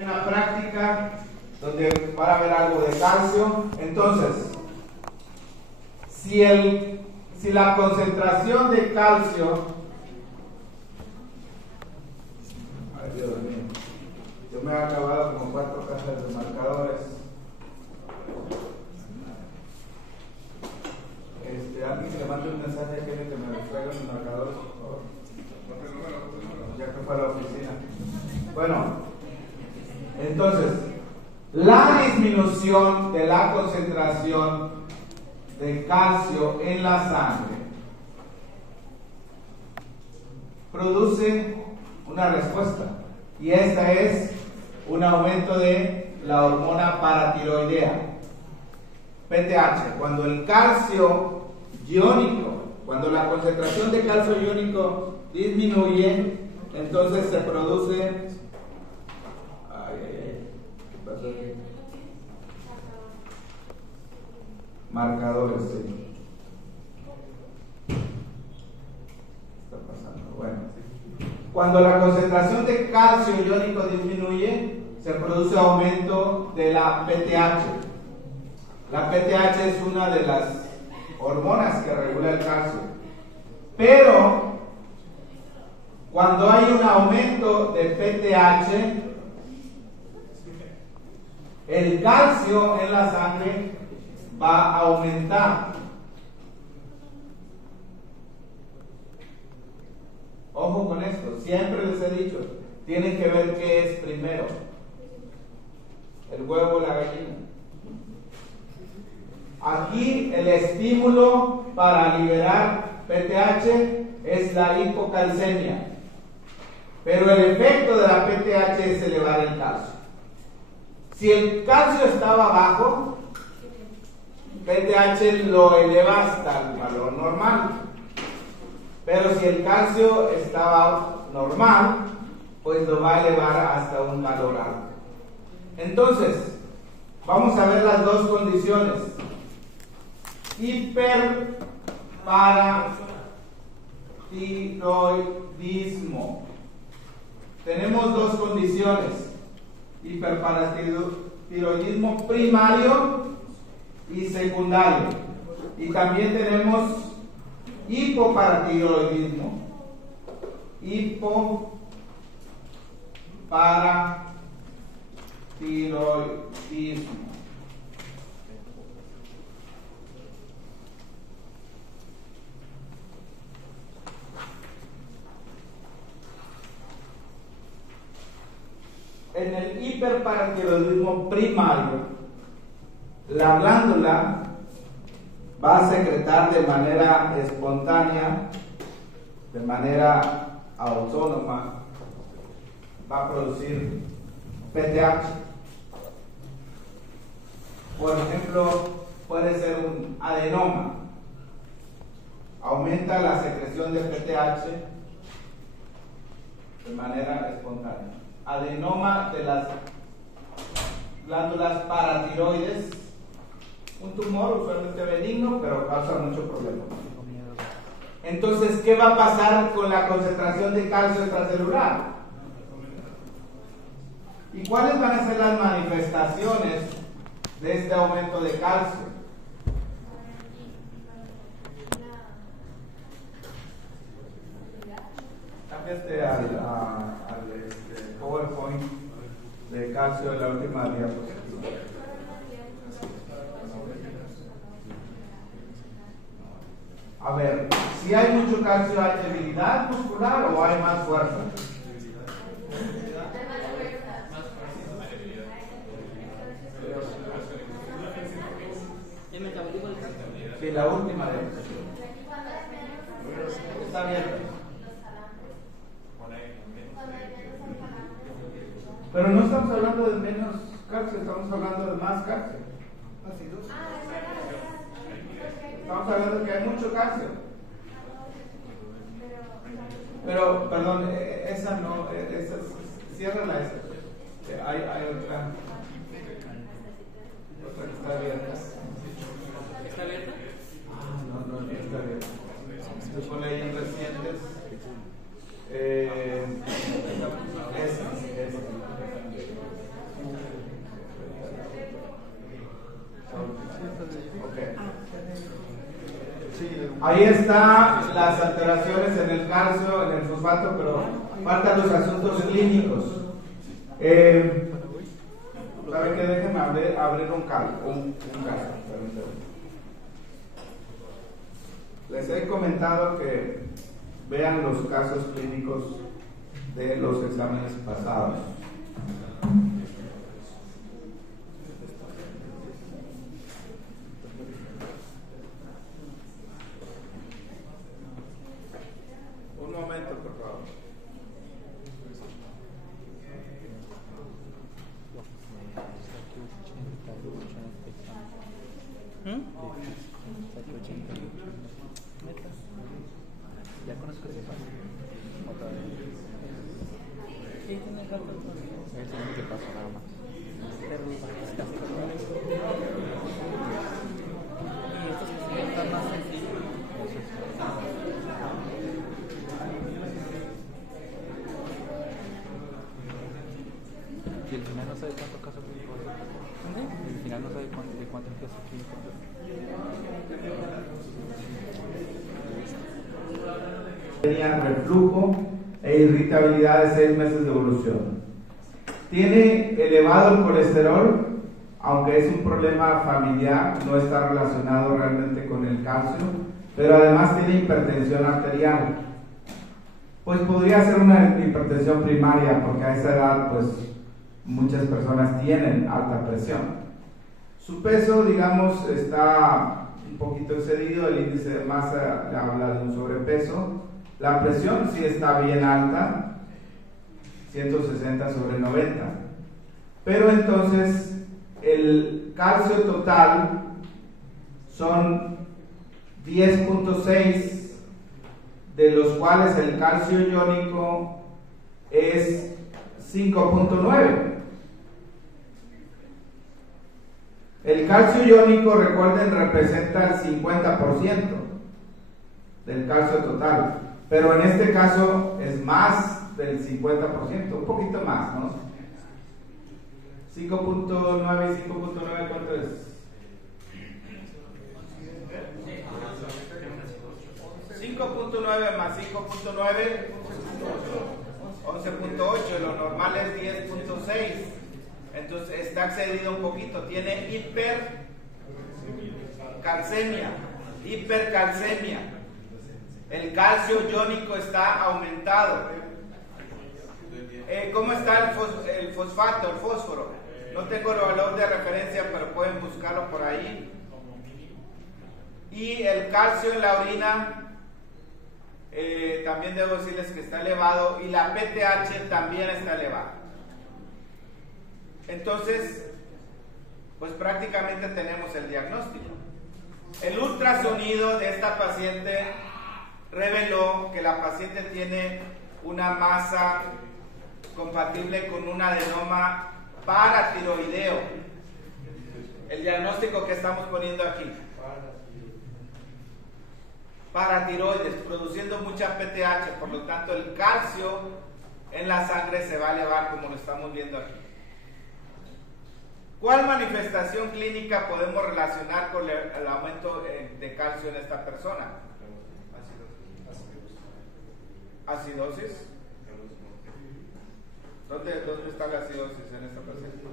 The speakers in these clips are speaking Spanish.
Una práctica donde van a ver algo de calcio. Entonces, si la concentración de calcio, ay Dios mío, yo me he acabado como 4 cajas de marcadores. Alguien que le mande un mensaje a Kevin que me traiga los marcadores, por favor, ya que fue a la oficina. Bueno. Entonces, la disminución de la concentración de calcio en la sangre produce una respuesta, y esta es un aumento de la hormona paratiroidea, PTH. Cuando el calcio iónico, cuando la concentración de calcio iónico disminuye, entonces se produce marcadores, sí. Está pasando. Bueno, cuando la concentración de calcio iónico disminuye, se produce aumento de la PTH. La PTH es una de las hormonas que regula el calcio. Pero cuando hay un aumento de PTH, el calcio en la sangre va a aumentar. Ojo con esto, siempre les he dicho, tienen que ver qué es primero, el huevo o la gallina. Aquí el estímulo para liberar PTH es la hipocalcemia, pero el efecto de la PTH es elevar el calcio. Si el calcio estaba bajo, PTH lo eleva hasta el valor normal. Pero si el calcio estaba normal, pues lo va a elevar hasta un valor alto. Entonces, vamos a ver las dos condiciones. Hiperparatiroidismo. Tenemos dos condiciones: hiperparatiroidismo primario y secundario, y también tenemos hipoparatiroidismo. Hipoparatiroidismo. En el hiperparatiroidismo primario, la glándula va a secretar de manera espontánea, de manera autónoma, va a producir PTH. Por ejemplo, puede ser un adenoma. Aumenta la secreción de PTH de manera espontánea. Adenoma de las glándulas paratiroides, un tumor usualmente benigno, pero causa mucho problema. Entonces, ¿qué va a pasar con la concentración de calcio extracelular? ¿Y cuáles van a ser las manifestaciones de este aumento de calcio? Cámbiate al PowerPoint de calcio de la última diapositiva. A ver, si hay mucho calcio, ¿hay debilidad muscular o hay más fuerza? Sí, la última diapositiva. Está abierta. Pero no estamos hablando de menos calcio, estamos hablando de más calcio. Estamos hablando de que hay mucho calcio. Pero, perdón, esa no, ciérrala esa. Hay otra. Otra que está abierta. ¿Está abierta? No está abierta. Se pone ahí en recientes. Esa. Ahí están las alteraciones en el calcio, en el fosfato, pero faltan los asuntos clínicos. ¿Saben qué? Déjenme abrir un caso. Les he comentado que vean los casos clínicos de los exámenes pasados. Un momento, por favor. Ya conozco ese paso. Otra vez. Sí, tiene carta. Es el segundo que pasó nada más. Pero está y estos están más sencillos. Y el final no sabe cuántos casos clínicos hay. El final no sabe de cuántos casos clínicos hay. Tenía reflujo e irritabilidad de 6 meses de evolución. Tiene elevado el colesterol, aunque es un problema familiar, no está relacionado realmente con el calcio, pero además tiene hipertensión arterial. Pues podría ser una hipertensión primaria, porque a esa edad pues muchas personas tienen alta presión. Su peso, digamos, está un poquito excedido, el índice de masa le habla de un sobrepeso. La presión sí está bien alta, 160/90. Pero entonces el calcio total son 10.6, de los cuales el calcio iónico es 5.9. El calcio iónico, recuerden, representa el 50% del calcio total. Pero en este caso es más del 50%, un poquito más, ¿no? 5.9 y 5.9, ¿cuánto es? 5.9 más 5.9, 11.8, lo normal es 10.6. Entonces está excedido un poquito, tiene hipercalcemia. El calcio iónico está aumentado. ¿Cómo está el fosfato, el fósforo? No tengo el valor de referencia, pero pueden buscarlo por ahí. Y el calcio en la orina, también debo decirles que está elevado, y la PTH también está elevada. Entonces, pues prácticamente tenemos el diagnóstico. El ultrasonido de esta paciente reveló que la paciente tiene una masa compatible con un adenoma paratiroideo. El diagnóstico que estamos poniendo aquí: paratiroides, produciendo mucha PTH, por lo tanto el calcio en la sangre se va a elevar, como lo estamos viendo aquí. ¿Cuál manifestación clínica podemos relacionar con el aumento de calcio en esta persona? ¿Acidosis? ¿Dónde está la acidosis en esta paciente?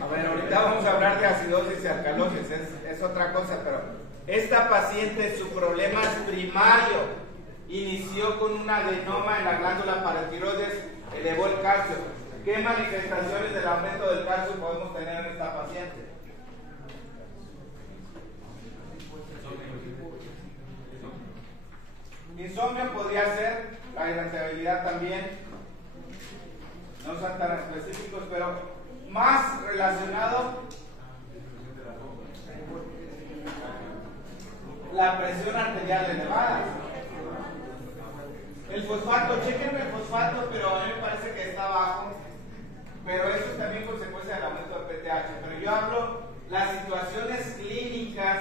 A ver, ahorita vamos a hablar de acidosis y alcalosis, es otra cosa, pero esta paciente, su problema es primario. Inició con un adenoma en la glándula paratiroides, elevó el calcio. ¿Qué manifestaciones del aumento del calcio podemos tener en esta paciente? Insomnio podría ser, la irritabilidad también. No son tan específicos, pero más relacionado la presión arterial elevada. El fosfato, chequenme el fosfato, pero a mí me parece que está bajo. Pero eso es también consecuencia del aumento del PTH. Pero yo hablo las situaciones clínicas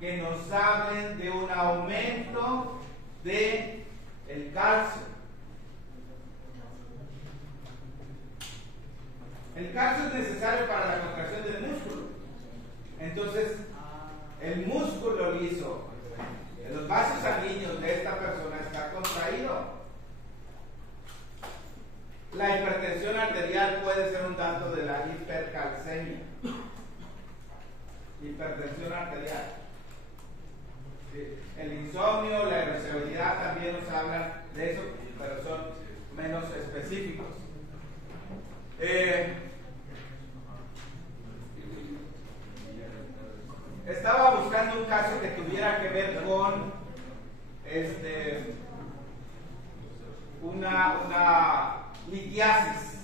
que nos hablen de un aumento de el calcio. El calcio es necesario para la contracción del músculo. Entonces, el músculo liso de los vasos sanguíneos de esta persona está contraído. La hipertensión arterial puede ser un dato de la hipercalcemia. Hipertensión arterial. El insomnio, la irritabilidad también nos hablan de eso, pero son menos específicos. Estaba buscando un caso que tuviera que ver con una litiasis.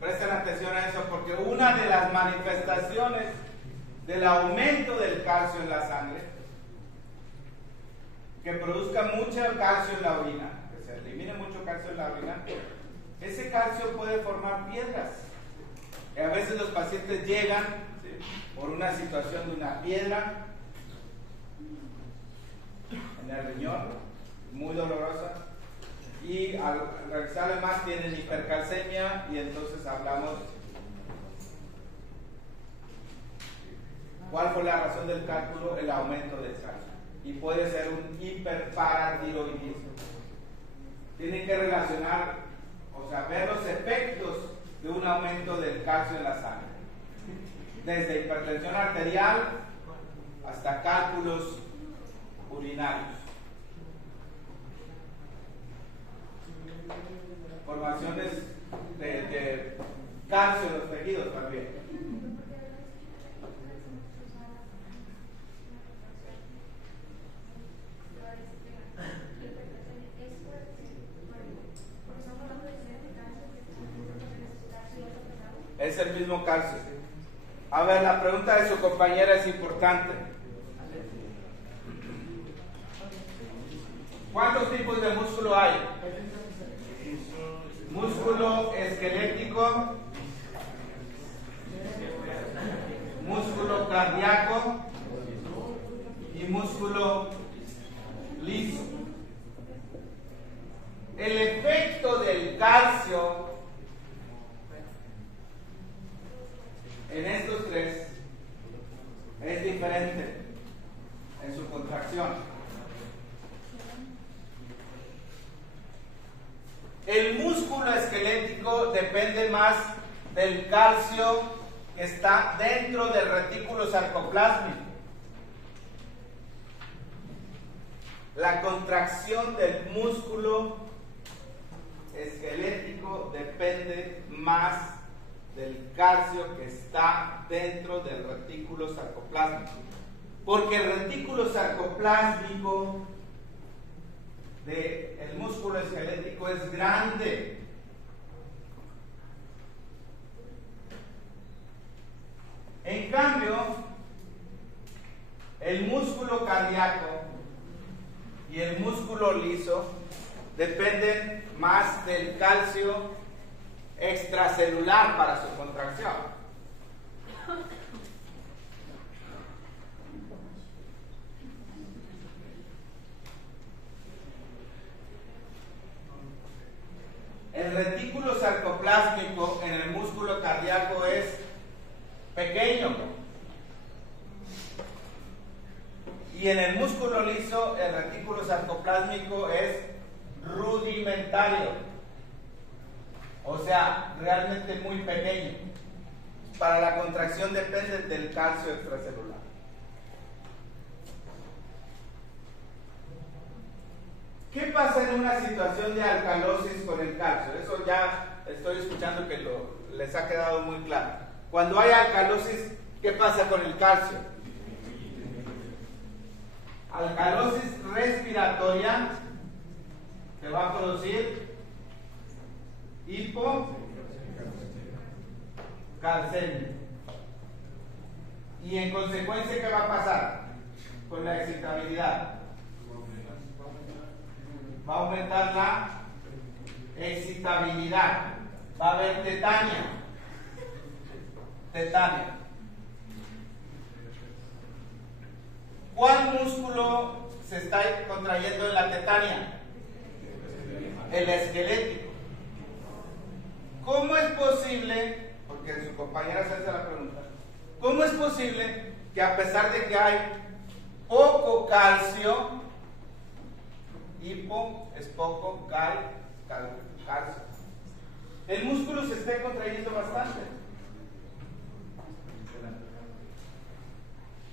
Presten atención a eso, porque una de las manifestaciones del aumento del calcio en la sangre, que produzca mucho calcio en la orina, que se elimine mucho calcio en la orina, ese calcio puede formar piedras. Y a veces los pacientes llegan, ¿sí?, por una situación de una piedra en el riñón, muy dolorosa, y al revisarle más tienen hipercalcemia, y entonces hablamos cuál fue la razón del cálculo, el aumento del calcio, y puede ser un hiperparatiroidismo. Tienen que relacionar, o sea, ver los efectos de un aumento del calcio en la sangre, desde hipertensión arterial hasta cálculos urinarios. Formaciones de calcio en los tejidos también. Es el mismo calcio. A ver, la pregunta de su compañera es importante. ¿Cuántos tipos de músculo hay? Músculo esquelético, músculo cardíaco y músculo liso. El efecto del calcio en estos tres es diferente en su contracción. El músculo esquelético depende más del calcio que está dentro del retículo sarcoplásmico. La contracción del músculo esquelético depende más del calcio que está dentro del retículo sarcoplásmico, porque el retículo sarcoplásmico del músculo esquelético es grande. En cambio, el músculo cardíaco y el músculo liso dependen más del calcio extracelular para su contracción. El retículo sarcoplásmico en el músculo cardíaco es pequeño, y en el músculo liso el retículo sarcoplásmico es rudimentario, o sea, realmente muy pequeño. Para la contracción depende del calcio extracelular. ¿Qué pasa en una situación de alcalosis con el calcio? Eso ya estoy escuchando que les ha quedado muy claro. Cuando hay alcalosis, ¿qué pasa con el calcio? Alcalosis respiratoria, se va a producir hipocalcemia. Y en consecuencia, ¿qué va a pasar con la excitabilidad? Va a aumentar la excitabilidad, va a haber tetania. ¿Cuál músculo se está contrayendo en la tetania? El esquelético. ¿cómo es posible, porque su compañera se hace la pregunta, cómo es posible que a pesar de que hay poco calcio, hipo es poco, calcio, el músculo se esté contrayendo bastante?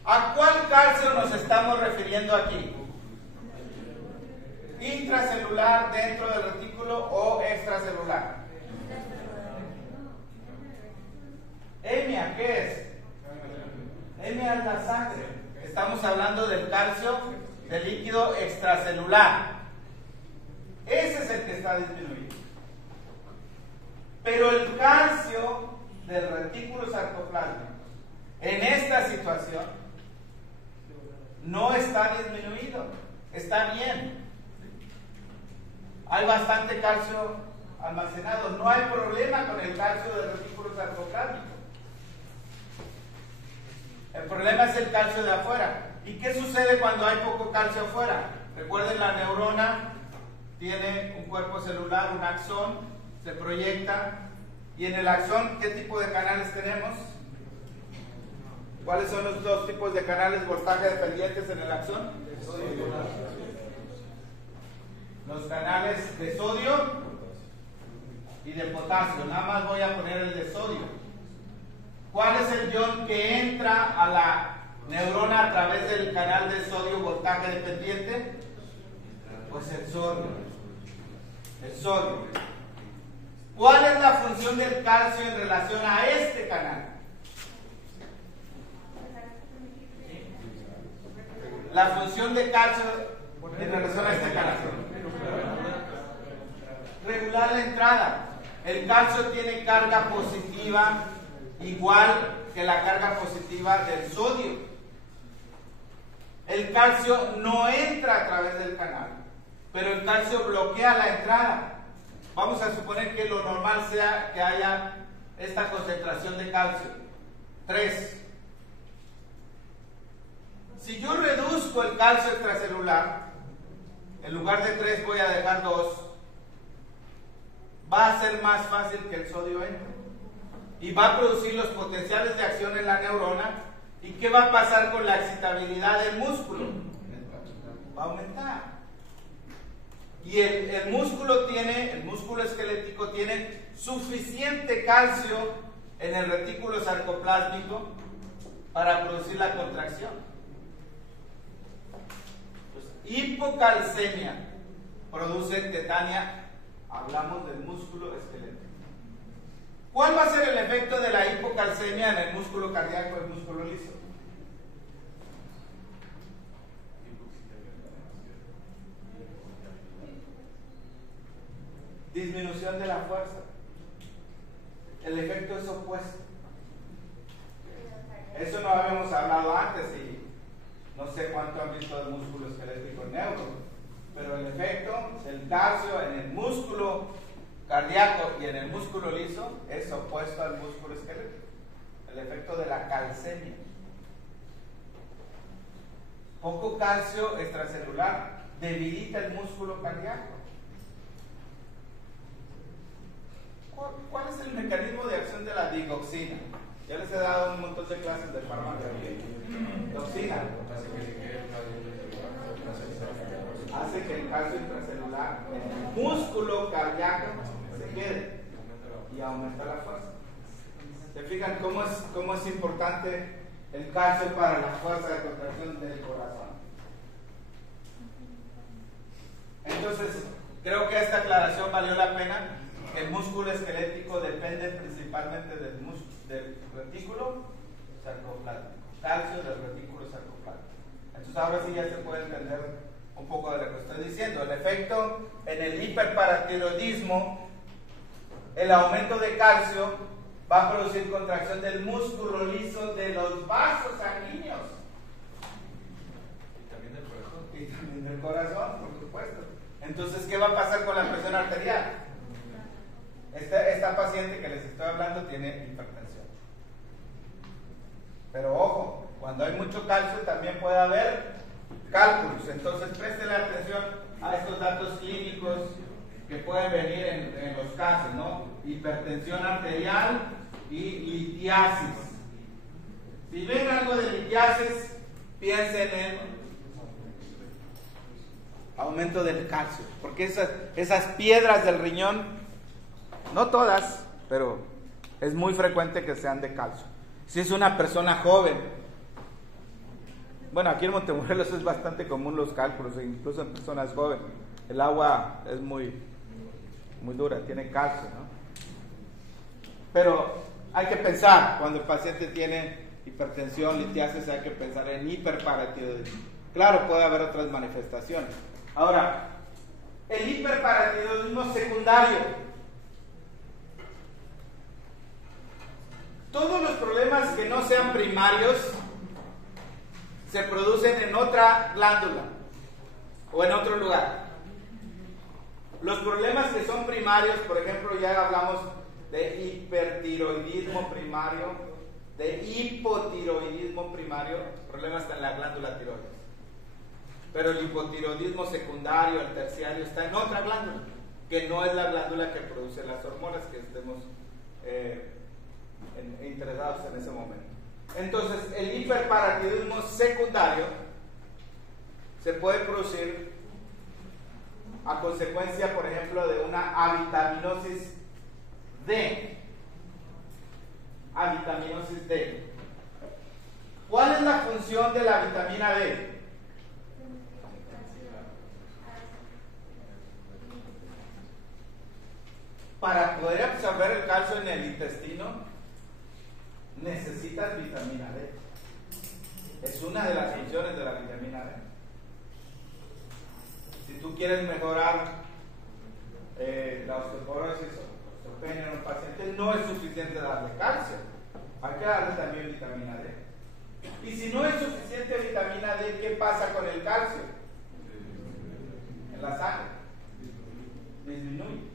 ¿A cuál calcio nos estamos refiriendo aquí? ¿Intracelular dentro del retículo o extracelular? Hemia, ¿qué es? Hemia es la sangre. Estamos hablando del calcio del líquido extracelular. Ese es el que está disminuido. Pero el calcio del retículo sarcoplásmico en esta situación no está disminuido, está bien. Hay bastante calcio almacenado, no hay problema con el calcio del retículo sarcoplásmico. El problema es el calcio de afuera. ¿Y qué sucede cuando hay poco calcio afuera? Recuerden, la neurona tiene un cuerpo celular, un axón, se proyecta, y en el axón, ¿qué tipo de canales tenemos? ¿Cuáles son los dos tipos de canales voltaje dependientes en el axón? Los canales de sodio y de potasio. Nada más voy a poner el de sodio. ¿Cuál es el ion que entra a la neurona a través del canal de sodio voltaje dependiente? Pues el sodio. El sodio. ¿Cuál es la función del calcio en relación a este canal? La función de calcio en relación a este canal. Regular la entrada. El calcio tiene carga positiva igual que la carga positiva del sodio. El calcio no entra a través del canal, pero el calcio bloquea la entrada. Vamos a suponer que lo normal sea que haya esta concentración de calcio, 3. Si yo reduzco el calcio extracelular, en lugar de 3 voy a dejar 2, va a ser más fácil que el sodio entre. Y va a producir los potenciales de acción en la neurona. ¿Y qué va a pasar con la excitabilidad del músculo? Va a aumentar. Y el músculo esquelético tiene suficiente calcio en el retículo sarcoplásmico para producir la contracción. Hipocalcemia produce tetania. Hablamos del músculo esquelético. ¿Cuál va a ser el efecto de la hipocalcemia en el músculo cardíaco y el músculo liso? Disminución de la fuerza. El efecto es opuesto. Eso no habíamos hablado antes y no sé cuánto han visto del músculo esquelético neuro, pero el efecto del calcio en el músculo cardíaco y en el músculo liso es opuesto al músculo esquelético. El efecto de la calcemia. Poco calcio extracelular debilita el músculo cardíaco. ¿Cuál es el mecanismo de acción de la digoxina? Ya les he dado un montón de clases de farmacología. Digoxina hace que el calcio intracelular en el músculo cardíaco se quede y aumenta la fuerza. ¿Se fijan cómo es importante el calcio para la fuerza de contracción del corazón? Entonces, creo que esta aclaración valió la pena. El músculo esquelético depende principalmente del retículo sarcoplásmico, calcio del retículo sarcoplásmico. Entonces ahora sí ya se puede entender un poco de lo que estoy diciendo. El efecto en el hiperparatiroidismo, el aumento de calcio va a producir contracción del músculo liso de los vasos sanguíneos. Y también del corazón. Y también del corazón, por supuesto. Entonces, ¿qué va a pasar con la presión arterial? Esta paciente que les estoy hablando tiene hipertensión. Pero ojo, cuando hay mucho calcio también puede haber cálculos. Entonces préstenle atención a estos datos clínicos que pueden venir en los casos, ¿no? hipertensión arterial y litiasis. Si ven algo de litiasis, piensen en aumento del calcio, porque esas piedras del riñón, no todas, pero es muy frecuente que sean de calcio. Si es una persona joven, bueno, aquí en Montemorelos es bastante común los cálculos, incluso en personas jóvenes. El agua es muy dura, tiene calcio, ¿no? Pero hay que pensar, cuando el paciente tiene hipertensión, litiasis, hay que pensar en hiperparatiroidismo. Claro, puede haber otras manifestaciones. Ahora, el hiperparatiroidismo secundario. Todos los problemas que no sean primarios se producen en otra glándula o en otro lugar. Los problemas que son primarios, por ejemplo, ya hablamos de hipertiroidismo primario, de hipotiroidismo primario, el problema está en la glándula tiroides. Pero el hipotiroidismo secundario, el terciario, está en otra glándula, que no es la glándula que produce las hormonas que estemos interesados en ese momento. Entonces, el hiperparatiroidismo secundario se puede producir a consecuencia, por ejemplo, de una avitaminosis D. Avitaminosis D. ¿Cuál es la función de la vitamina D? Para poder absorber el calcio en el intestino, necesitas vitamina D. Es una de las funciones de la vitamina D. Si tú quieres mejorar la osteoporosis o osteopenia en un paciente, no es suficiente darle calcio. Hay que darle también vitamina D. Y si no es suficiente vitamina D, ¿qué pasa con el calcio? En la sangre. Disminuye.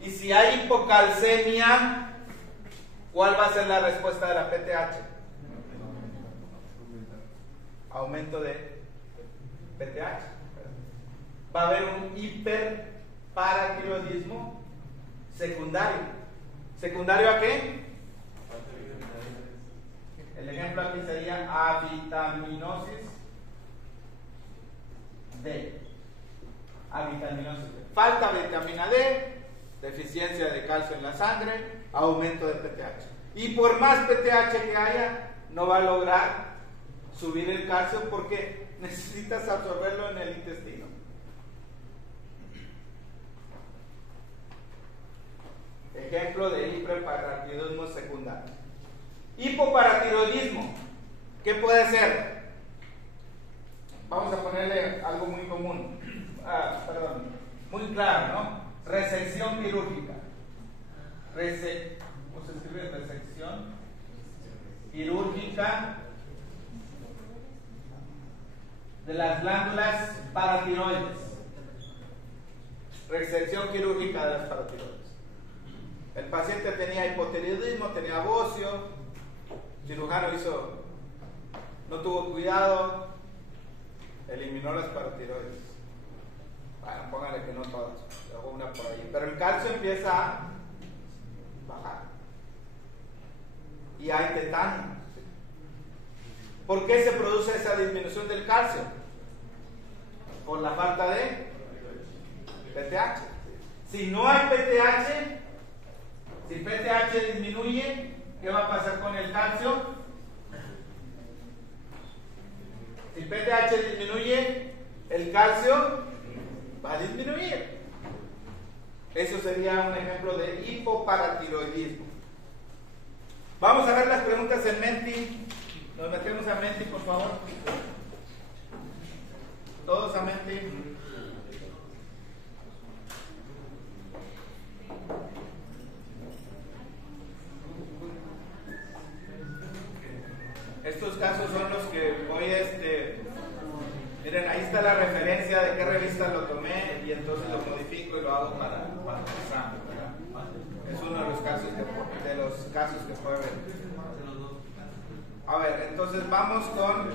Y si hay hipocalcemia, ¿cuál va a ser la respuesta de la PTH? Aumento de PTH. Va a haber un hiperparatiroidismo secundario. ¿Secundario a qué? El ejemplo aquí sería avitaminosis D. Avitaminosis D. Falta vitamina D, deficiencia de calcio en la sangre, aumento de PTH. Y por más PTH que haya, no va a lograr subir el calcio porque necesitas absorberlo en el intestino. Ejemplo de hiperparatiroidismo secundario. Hipoparatiroidismo, ¿qué puede ser? Vamos a ponerle algo muy común, muy claro, ¿no? Resección quirúrgica. ¿Cómo se escribe? Resección quirúrgica de las glándulas paratiroides. Resección quirúrgica de las paratiroides. El paciente tenía hipotiroidismo, tenía bocio, el cirujano no tuvo cuidado, eliminó las paratiroides. Bueno, póngale que no todas, luego una por ahí. Pero el calcio empieza a bajar. Y hay tetano. ¿Por qué se produce esa disminución del calcio? Por la falta de PTH. Si no hay PTH, si PTH disminuye, ¿qué va a pasar con el calcio? Si PTH disminuye, el calcio va a disminuir. Eso sería un ejemplo de hipoparatiroidismo. Vamos a ver las preguntas en Menti. Nos metemos a Menti, por favor. Todos a Menti. Estos casos son los que voy miren, ahí está la referencia de qué revista lo tomé y entonces lo modifico y lo hago para el examen, ¿verdad? Es uno de los casos que puede ver. A ver, entonces vamos con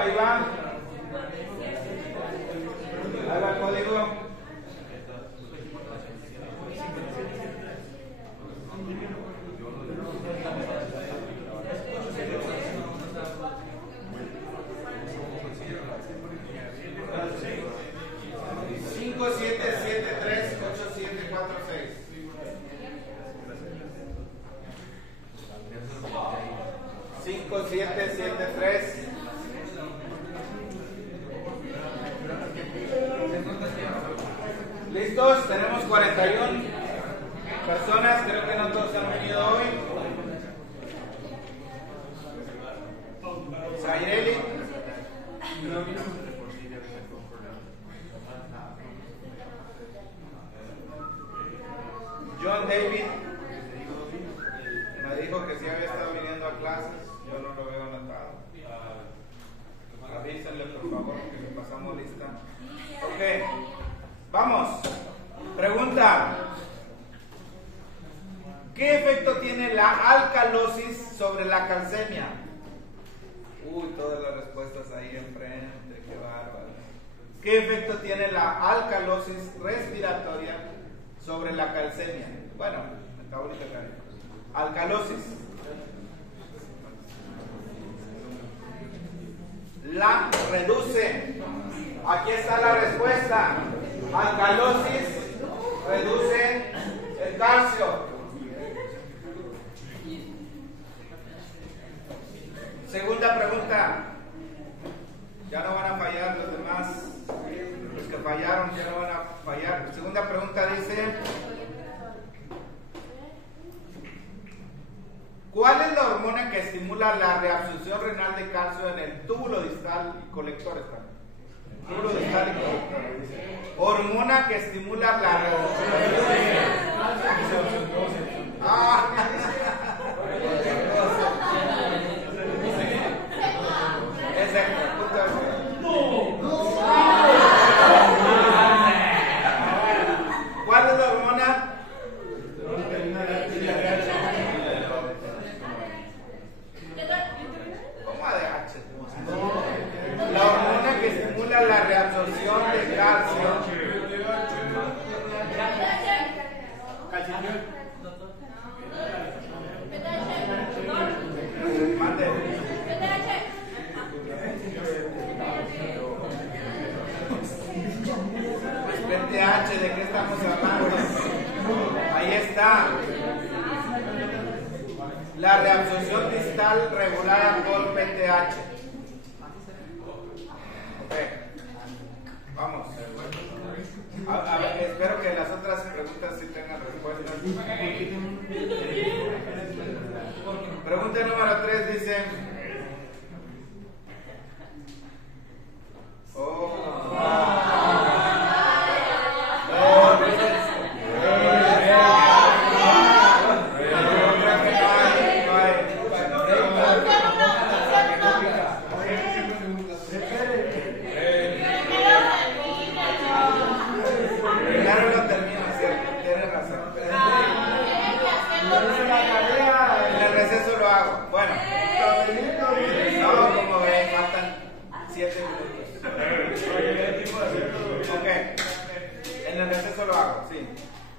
ahí va. Ahí va el código. ¿Listos? Tenemos 41 personas, creo que no todos han venido hoy. Zaireli. John David me dijo que sí había estado viniendo a clases, yo no lo veo anotado. Avísenle por favor que le pasamos lista. Ok, vamos. Pregunta: ¿qué efecto tiene la alcalosis sobre la calcemia? Uy, todas las respuestas ahí enfrente, qué bárbaro. ¿Qué efecto tiene la alcalosis respiratoria sobre la calcemia? Bueno, metabólica cardíaca. Alcalosis. La reduce. Aquí está la respuesta. Alcalosis reduce el calcio. Segunda pregunta. Ya no van a fallar los demás. Los que fallaron ya no van a fallar. Segunda pregunta dice: ¿cuál es la hormona que estimula la reabsorción renal de calcio en el túbulo distal y colectores? Túbulo distal y colectores. Hormona que estimula la reabsorción. ¿Cuál es la hormona? ¿Cómo ADH? La hormona que estimula la reabsorción de calcio. PTH, ¿de qué estamos hablando? Ahí está. La reabsorción distal regulada por PTH. Ok. Vamos. A ver, espero que las otras preguntas sí tengan respuestas. Pregunta número 3 dice: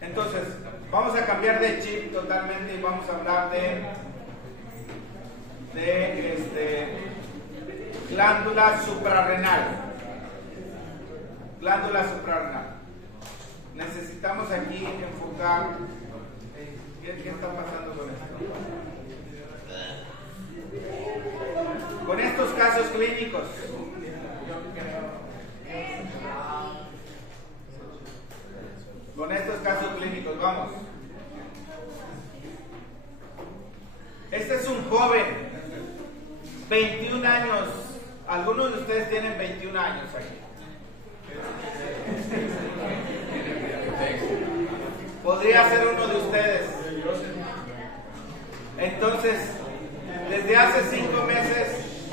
entonces, vamos a cambiar de chip totalmente y vamos a hablar de glándula suprarrenal. Glándula suprarrenal. Necesitamos aquí enfocar. ¿Qué está pasando con esto? Con estos casos clínicos. Con estos casos clínicos, vamos. Este es un joven, 21 años. Algunos de ustedes tienen 21 años aquí. Podría ser uno de ustedes. Entonces, desde hace 5 meses,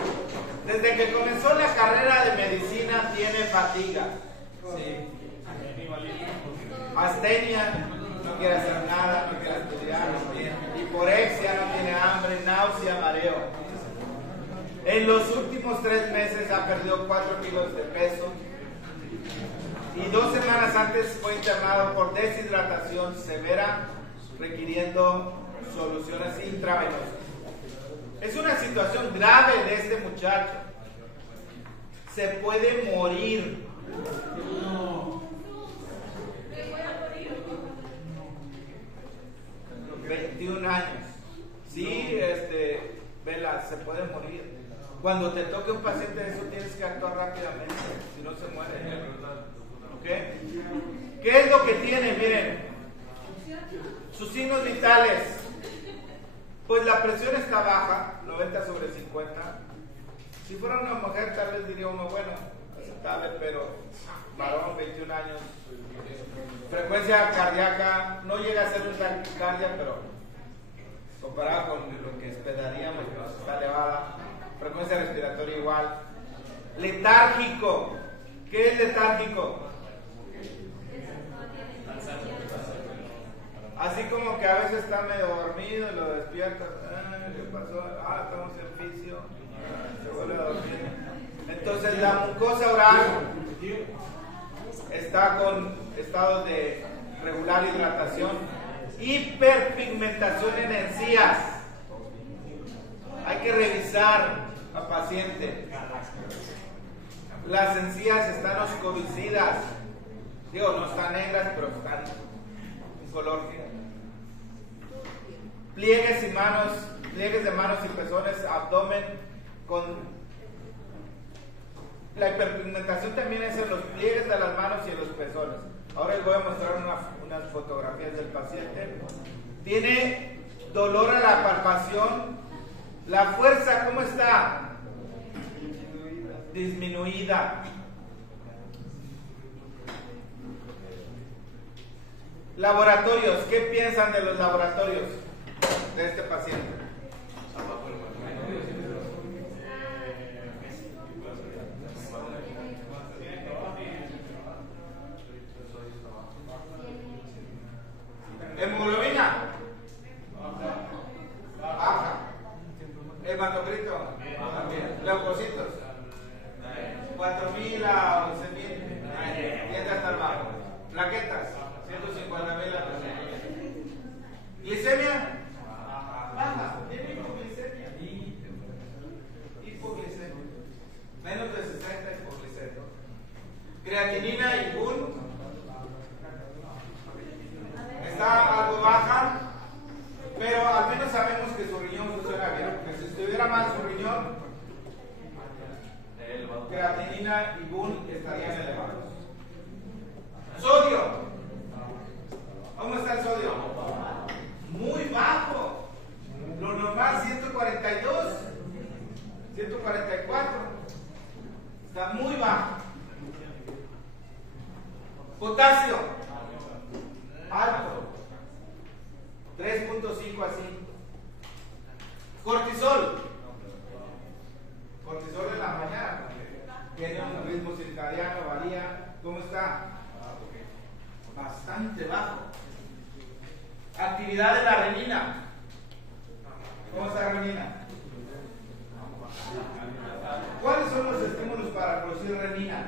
desde que comenzó la carrera de medicina, tiene fatiga. Sí. Astenia, no quiere hacer nada, no quiere estudiar, no tiene hiporexia, no tiene hambre, náusea, mareo. En los últimos 3 meses ha perdido 4 kilos de peso. Y 2 semanas antes fue internado por deshidratación severa, requiriendo soluciones intravenosas. Es una situación grave de este muchacho. Se puede morir. 21 años. Sí, Vela, se puede morir. Cuando te toque un paciente de eso tienes que actuar rápidamente, si no se muere. ¿Ok? ¿Qué es lo que tiene? Miren, sus signos vitales. Pues la presión está baja, 90/50. Si fuera una mujer tal vez diría uno, bueno, aceptable, pero varón, 21 años. Frecuencia cardíaca, no llega a ser un taquicardia, pero comparado con lo que esperaríamos, que está elevada. Frecuencia respiratoria igual. Letárgico. ¿Qué es letárgico? Así como que a veces está medio dormido y lo despiertas. ¿Qué pasó? Estamos en fisio. Se vuelve a dormir. Entonces la mucosa oral está con estados de regular hidratación. Hiperpigmentación en encías. Hay que revisar al paciente. Las encías están oscurecidas. Digo, no están negras, pero están en color. Pliegues de manos y pezones, abdomen con la hiperpigmentación también es en los pliegues de las manos y en los pezones. Ahora les voy a mostrar unas fotografías del paciente. Tiene dolor a la palpación. La fuerza, ¿cómo está? Disminuida. Laboratorios, ¿qué piensan de los laboratorios de este paciente? Hemoglobina baja. Hematocrito leucocitos 4,000 a 11,000, tiende a estar bajo. Plaquetas 150,000 a 3,000. Glicemia baja. Tiene hipoglicemia. Hipoglicemia menos de 60, hipoglicemia. Creatinina y GUL está algo baja, pero al menos sabemos que su riñón funciona bien. Porque si estuviera mal su riñón, creatinina y GUL estarían elevados. Sodio. ¿Cómo está el sodio? Muy bajo. Lo normal 142, 144. Está muy bajo. Potasio. Alto. 3.5 a 5. Cortisol. Cortisol en la mañana. Tiene un ritmo circadiano, varía. ¿Cómo está? Bastante bajo. Actividad de la renina. ¿Cómo está la renina? ¿Cuáles son los estímulos para producir renina?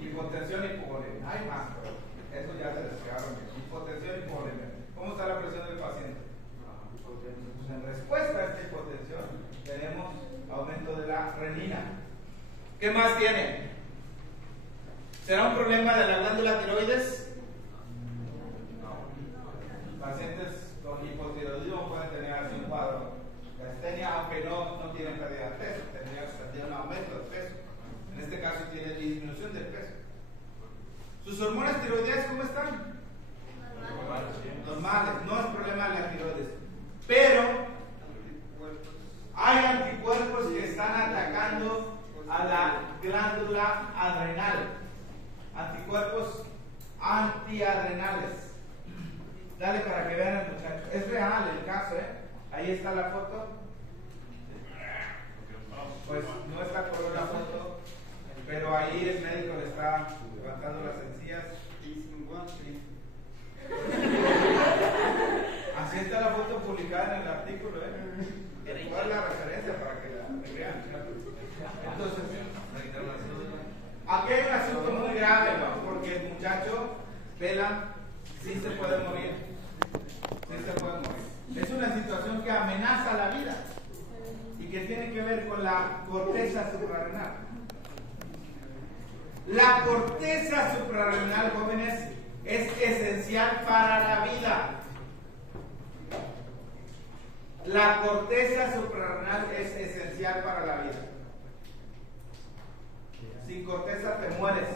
Hipotensión y hipovolemia. Hay más, pero eso ya se les quedaron. Hipotensión y hipovolemia. ¿Cómo está la presión del paciente? Pues en respuesta a esta hipotensión tenemos aumento de la renina. ¿Qué más tiene? ¿Será un problema de la glándula tiroides? Pacientes con hipotiroidismo pueden tener así un cuadro de astenia, aunque no tienen pérdida de peso, tendría un aumento de peso. En este caso tiene disminución del peso. ¿Sus hormonas tiroideas cómo están? Normales, no es problema de la tiroides. Pero hay anticuerpos que están atacando a la glándula adrenal. Anticuerpos antiadrenales. Dale para que vean al muchacho. Es real el caso, Ahí está la foto. Pues no está por una foto, pero ahí el médico le está levantando las encías. Así está la foto publicada en el artículo, ¿Cuál es la referencia para que la vela, sí se puede morir. Sí se puede morir. Es una situación que amenaza la vida y que tiene que ver con la corteza suprarrenal. La corteza suprarrenal, jóvenes, es esencial para la vida. La corteza suprarrenal es esencial para la vida. Sin corteza te mueres.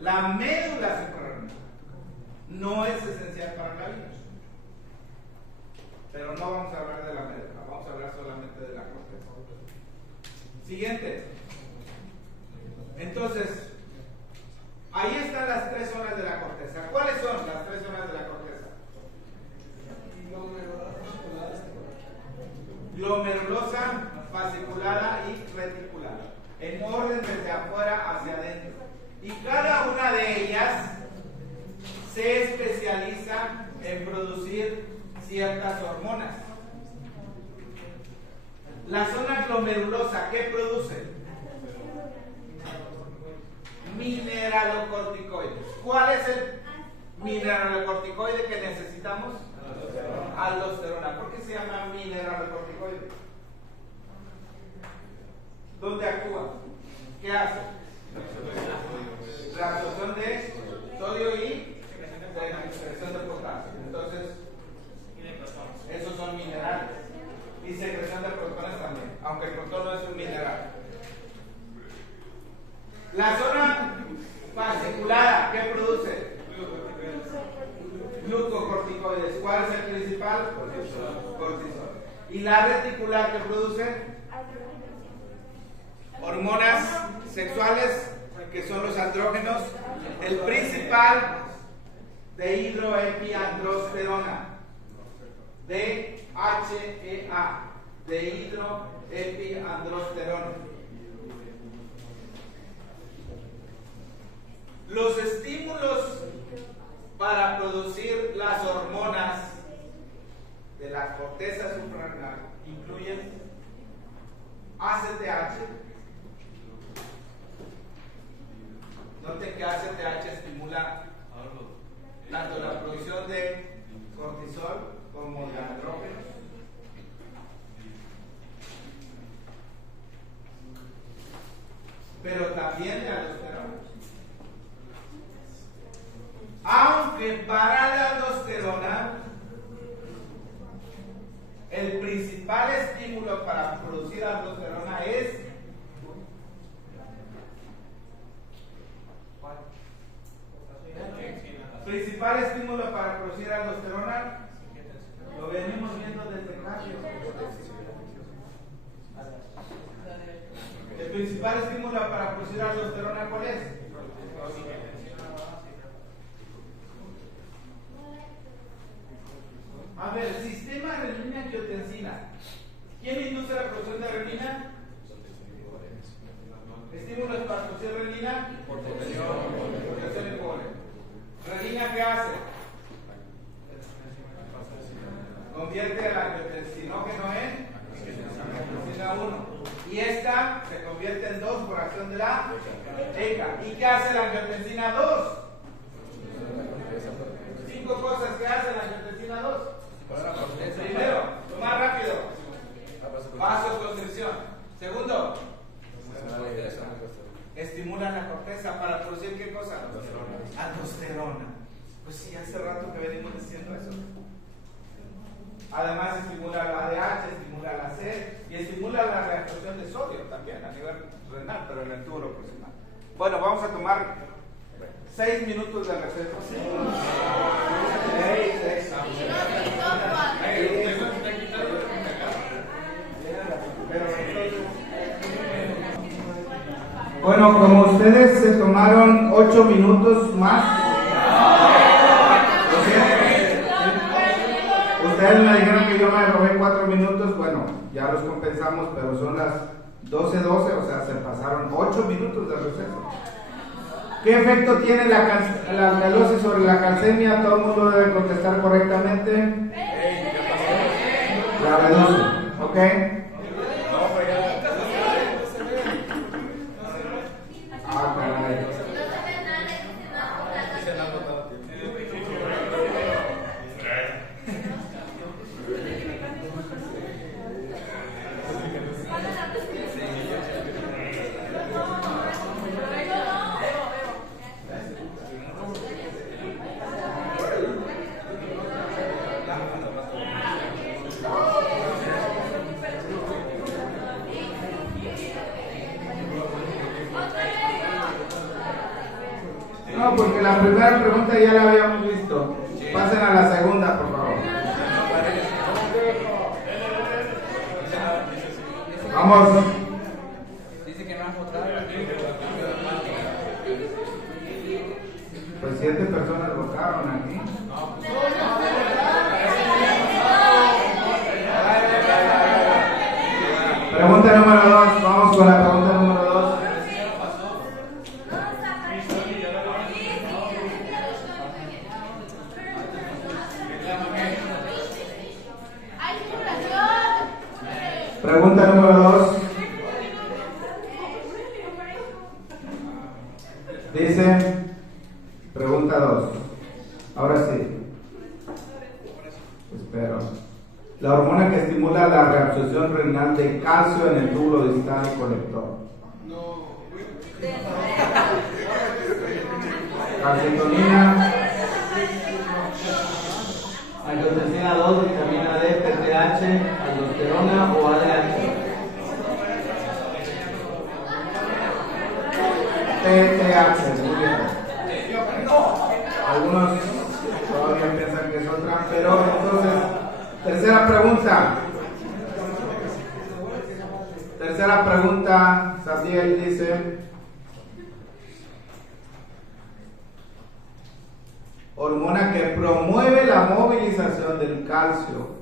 La médula suprarrenal no es esencial para la vida. Pero no vamos a hablar de la médula, vamos a hablar solamente de la corteza. Siguiente. Entonces, ahí están las tres zonas de la corteza. ¿Cuáles son las tres zonas de la corteza? Glomerulosa, fasciculada y reticulada, en orden desde afuera hacia adentro. Y cada una de ellas se especializa en producir ciertas hormonas. La zona glomerulosa, ¿qué produce? Mineralocorticoides. ¿Cuál es el mineralocorticoide que necesitamos? Aldosterona. ¿Por qué se llama mineralocorticoide? ¿Dónde actúa? ¿Qué hace? La absorción de sodio y secreción de potasio. Entonces, esos son minerales. Y secreción de protones también, aunque el protón no es un mineral. La zona fasciculada, ¿qué produce? Glucocorticoides. ¿Cuál es el principal? Cortisol. ¿Y la reticular qué produce? Hormonas sexuales, que son los andrógenos. El principal, dehidroepiandrosterona. DHEA, dehidroepiandrosterona. Los estímulos para producir las hormonas de la corteza suprarrenal incluyen ACTH. Noten que ACTH estimula tanto la producción de cortisol como de andrógenos. Pero también de aldosterona. Aunque para la aldosterona el principal estímulo para producir aldosterona es principal estímulo para producir aldosterona lo venimos viendo desde cardio. El principal estímulo para producir aldosterona, ¿cuál es? A ver, sistema renina-angiotensina. ¿Quién induce la producción de renina? Estímulos para producir renina. Protección y cobre. ¿Renina qué hace? Convierte al angiotensinógeno en angiotensina 1. Y esta se convierte en 2 por acción de la ECA. ¿Y qué hace la angiotensina 2? 5 cosas que hace la angiotensina 2. Primero, lo más rápido, vasoconstricción. Segundo, estimula la corteza para producir ¿qué cosa? Aldosterona. Pues sí, hace rato que venimos diciendo eso. Además estimula la ADH, estimula la C y estimula la reabsorción de sodio también a nivel renal, pero en el tubo proximal. Bueno, vamos a tomar 6 minutos de receso. Bueno, como ustedes se tomaron 8 minutos más, ustedes me dijeron que yo me robé 4 minutos, bueno, ya los compensamos, pero son las 12:12, o sea, se pasaron 8 minutos de receso. ¿Qué efecto tiene la alcalosis sobre la calcemia? Todo el mundo debe contestar correctamente. La reduce, ¿ok? Ah, caray. No, porque la primera pregunta ya la habíamos visto. Pasen a la segunda, por favor. Vamos. Pues 7 personas votaron aquí. Pregunta número 2. Vamos con la pregunta número 2. Pregunta número 2. Dice, pregunta 2. Ahora sí. Espero. La hormona que estimula la reabsorción renal de calcio en el túbulo distal colector. Calcitonina, angiotensina 2, vitamina D, PTH, aldosterona o ADH. PTH, muy bien. Algunos todavía piensan que es otra, pero entonces, tercera pregunta, Sabiel dice, hormona que promueve la movilización del calcio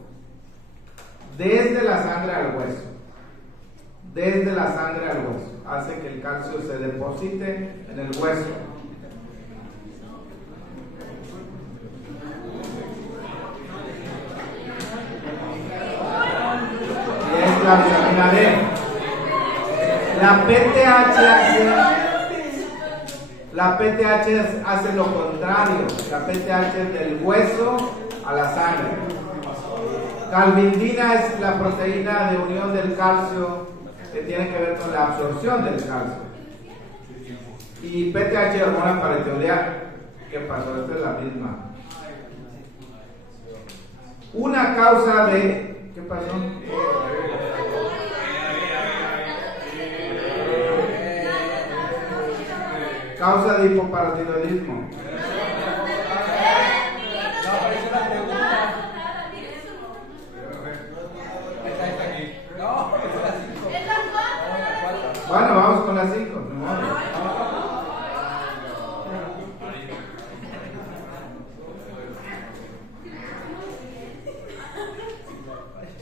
desde la sangre al hueso. Desde la sangre al hueso. Hace que el calcio se deposite en el hueso. Y es la vitamina D. La PTH hace lo contrario. La PTH es del hueso a la sangre. Calvindina es la proteína de unión del calcio que tiene que ver con la absorción del calcio. Y PTH, hormona paratiroidea, ¿qué pasó? Esta es la misma. Una causa de... ¿Qué pasó? Causa de hipoparatiroidismo. Bueno, vamos con las 5.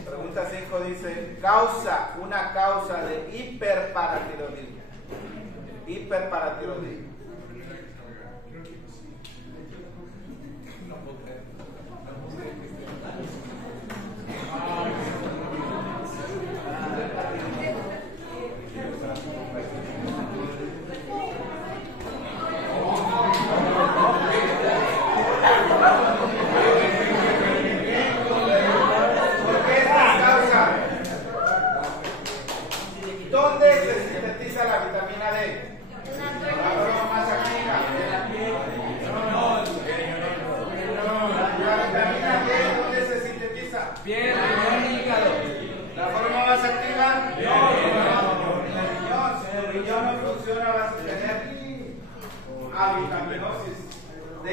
Pregunta 5 dice, una causa de hiperparatiroidismo. Hiperparatiroidismo. ¿Dónde se sintetiza la vitamina D? La forma más activa. La vitamina D, ¿dónde se sintetiza? Piel, riñón y hígado. ¿La forma más activa? En el riñón. Si el riñón no funciona, vas a tener avitaminosis D.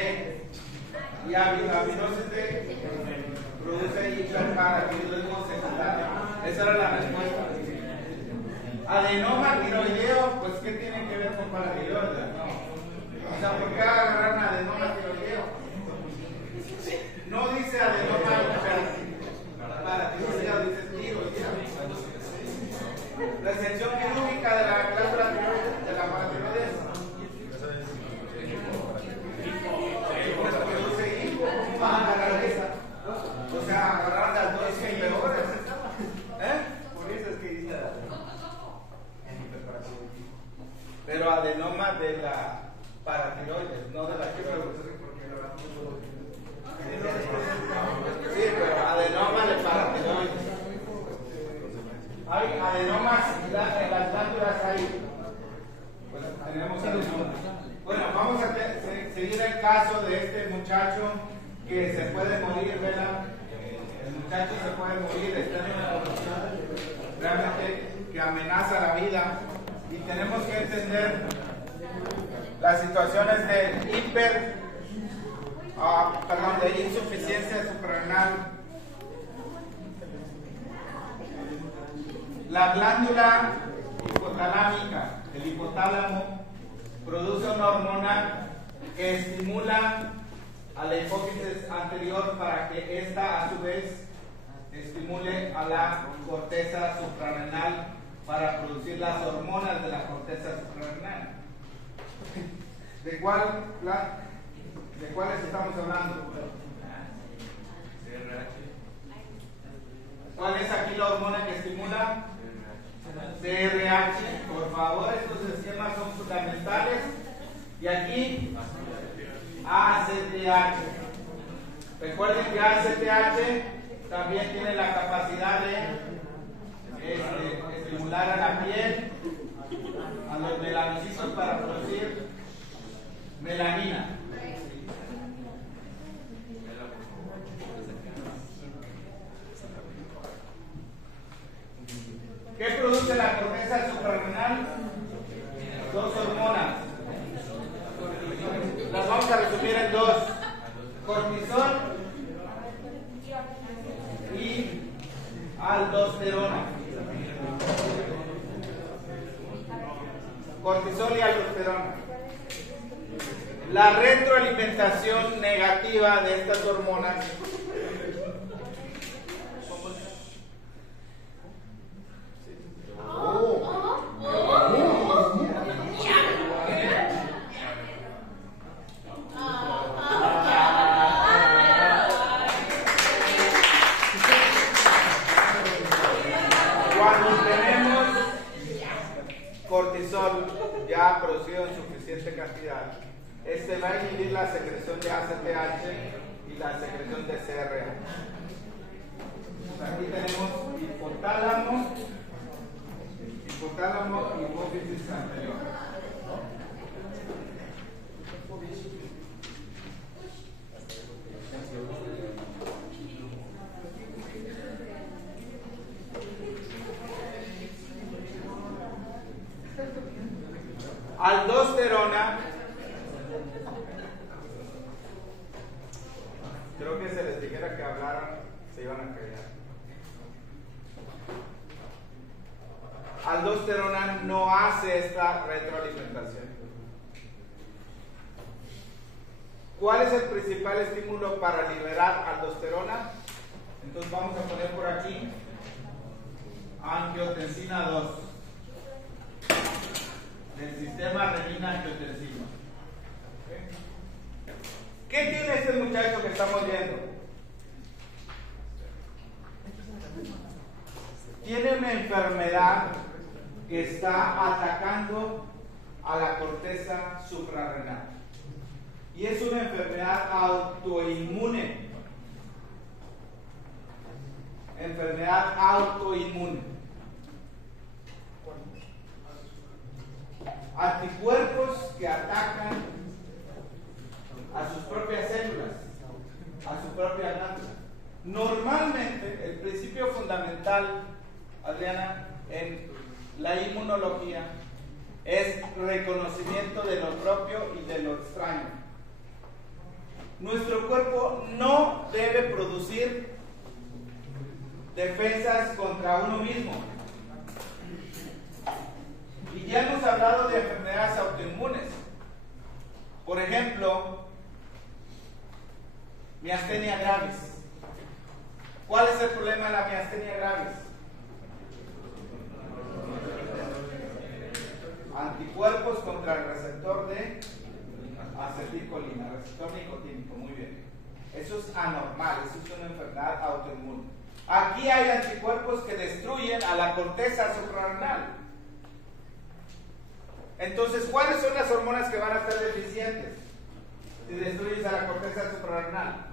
Y avitaminosis D produce hiperparatiroidismo secundario. Esa era la respuesta. Adenoma tiroideo, pues ¿qué tiene que ver con paratiroides? O sea, ¿por qué agarraron adenoma tiroideo? No dice adenoma paratiroideo, dice tiroideo. Resección quirúrgica de la glándula tiroides, de la paratiroides. Pues produce hipo, van a agarrar esa. O sea, agarraron las dos peores. Por eso es que dice pero adenoma de la paratiroides, no de la tiroides. Sí, pero adenoma de paratiroides. Hay adenomas en las glándulas ahí. Pues tenemos adenomas. Bueno, vamos a seguir el caso de este muchacho que se puede morir, ¿verdad? El muchacho se puede morir, está en una condición realmente que amenaza la vida. Y tenemos que entender las situaciones de de insuficiencia suprarrenal. La glándula hipotalámica, el hipotálamo, produce una hormona que estimula a la hipófisis anterior para que ésta a su vez estimule a la corteza suprarrenal para producir las hormonas de la corteza suprarrenal. ¿De cuáles estamos hablando? ¿Cuál es aquí la hormona que estimula? CRH. Por favor, estos esquemas son fundamentales. Y aquí ACTH. Recuerden que ACTH también tiene la capacidad de estimular a la piel, a los melanocitos para producir melanina. ¿Qué produce la corteza suprarrenal? Dos hormonas. Las vamos a resumir en dos: cortisol y aldosterona. Cortisol y aldosterona. La retroalimentación negativa de estas hormonas cuando tenemos cortisol ya producido en suficiente cantidad, este va a inhibir la secreción de ACTH y la secreción de CRH. Aquí tenemos hipotálamo y hipófisis anterior. Aldosterona, creo que se les dijera que hablaran, se iban a callar. Aldosterona no hace esta retroalimentación. ¿Cuál es el principal estímulo para liberar aldosterona? Entonces vamos a poner por aquí angiotensina 2 del sistema renina-angiotensina. ¿Qué tiene este muchacho que estamos viendo? Tiene una enfermedad que está atacando a la corteza suprarrenal. Y es una enfermedad autoinmune. Enfermedad autoinmune. Anticuerpos que atacan a sus propias células, a su propia glándula. Normalmente, el principio fundamental, Adriana, en la inmunología es reconocimiento de lo propio y de lo extraño. Nuestro cuerpo no debe producir defensas contra uno mismo. Y ya hemos hablado de enfermedades autoinmunes. Por ejemplo, miastenia gravis. ¿Cuál es el problema de la miastenia gravis? Anticuerpos contra el receptor de acetilcolina, receptor nicotínico. Muy bien. Eso es anormal, eso es una enfermedad autoinmune. Aquí hay anticuerpos que destruyen a la corteza suprarrenal. Entonces, ¿cuáles son las hormonas que van a estar deficientes si destruyes a la corteza suprarrenal?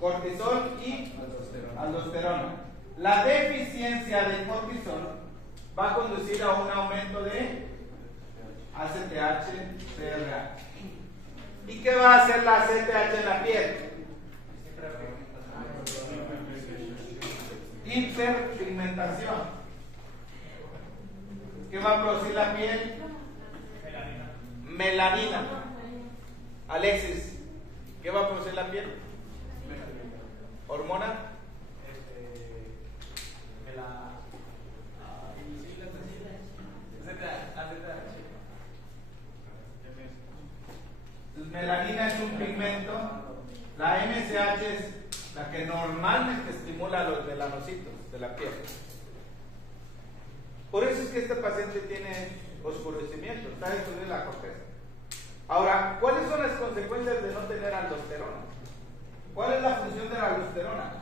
Cortisol y aldosterona. La deficiencia de cortisol va a conducir a un aumento de ACTH, CRH. ¿Y qué va a hacer la ACTH en la piel? Hiperpigmentación. ¿Qué va a producir la piel? melanina. Alexis, ¿qué va a producir la piel? ¿Hormona? Melanina es un pigmento. La MSH es la que normalmente estimula los melanocitos de la piel. Por eso es que este paciente tiene oscurecimiento, está destruyendo la corteza. Ahora, ¿cuáles son las consecuencias de no tener aldosterona? ¿Cuál es la función de la aldosterona?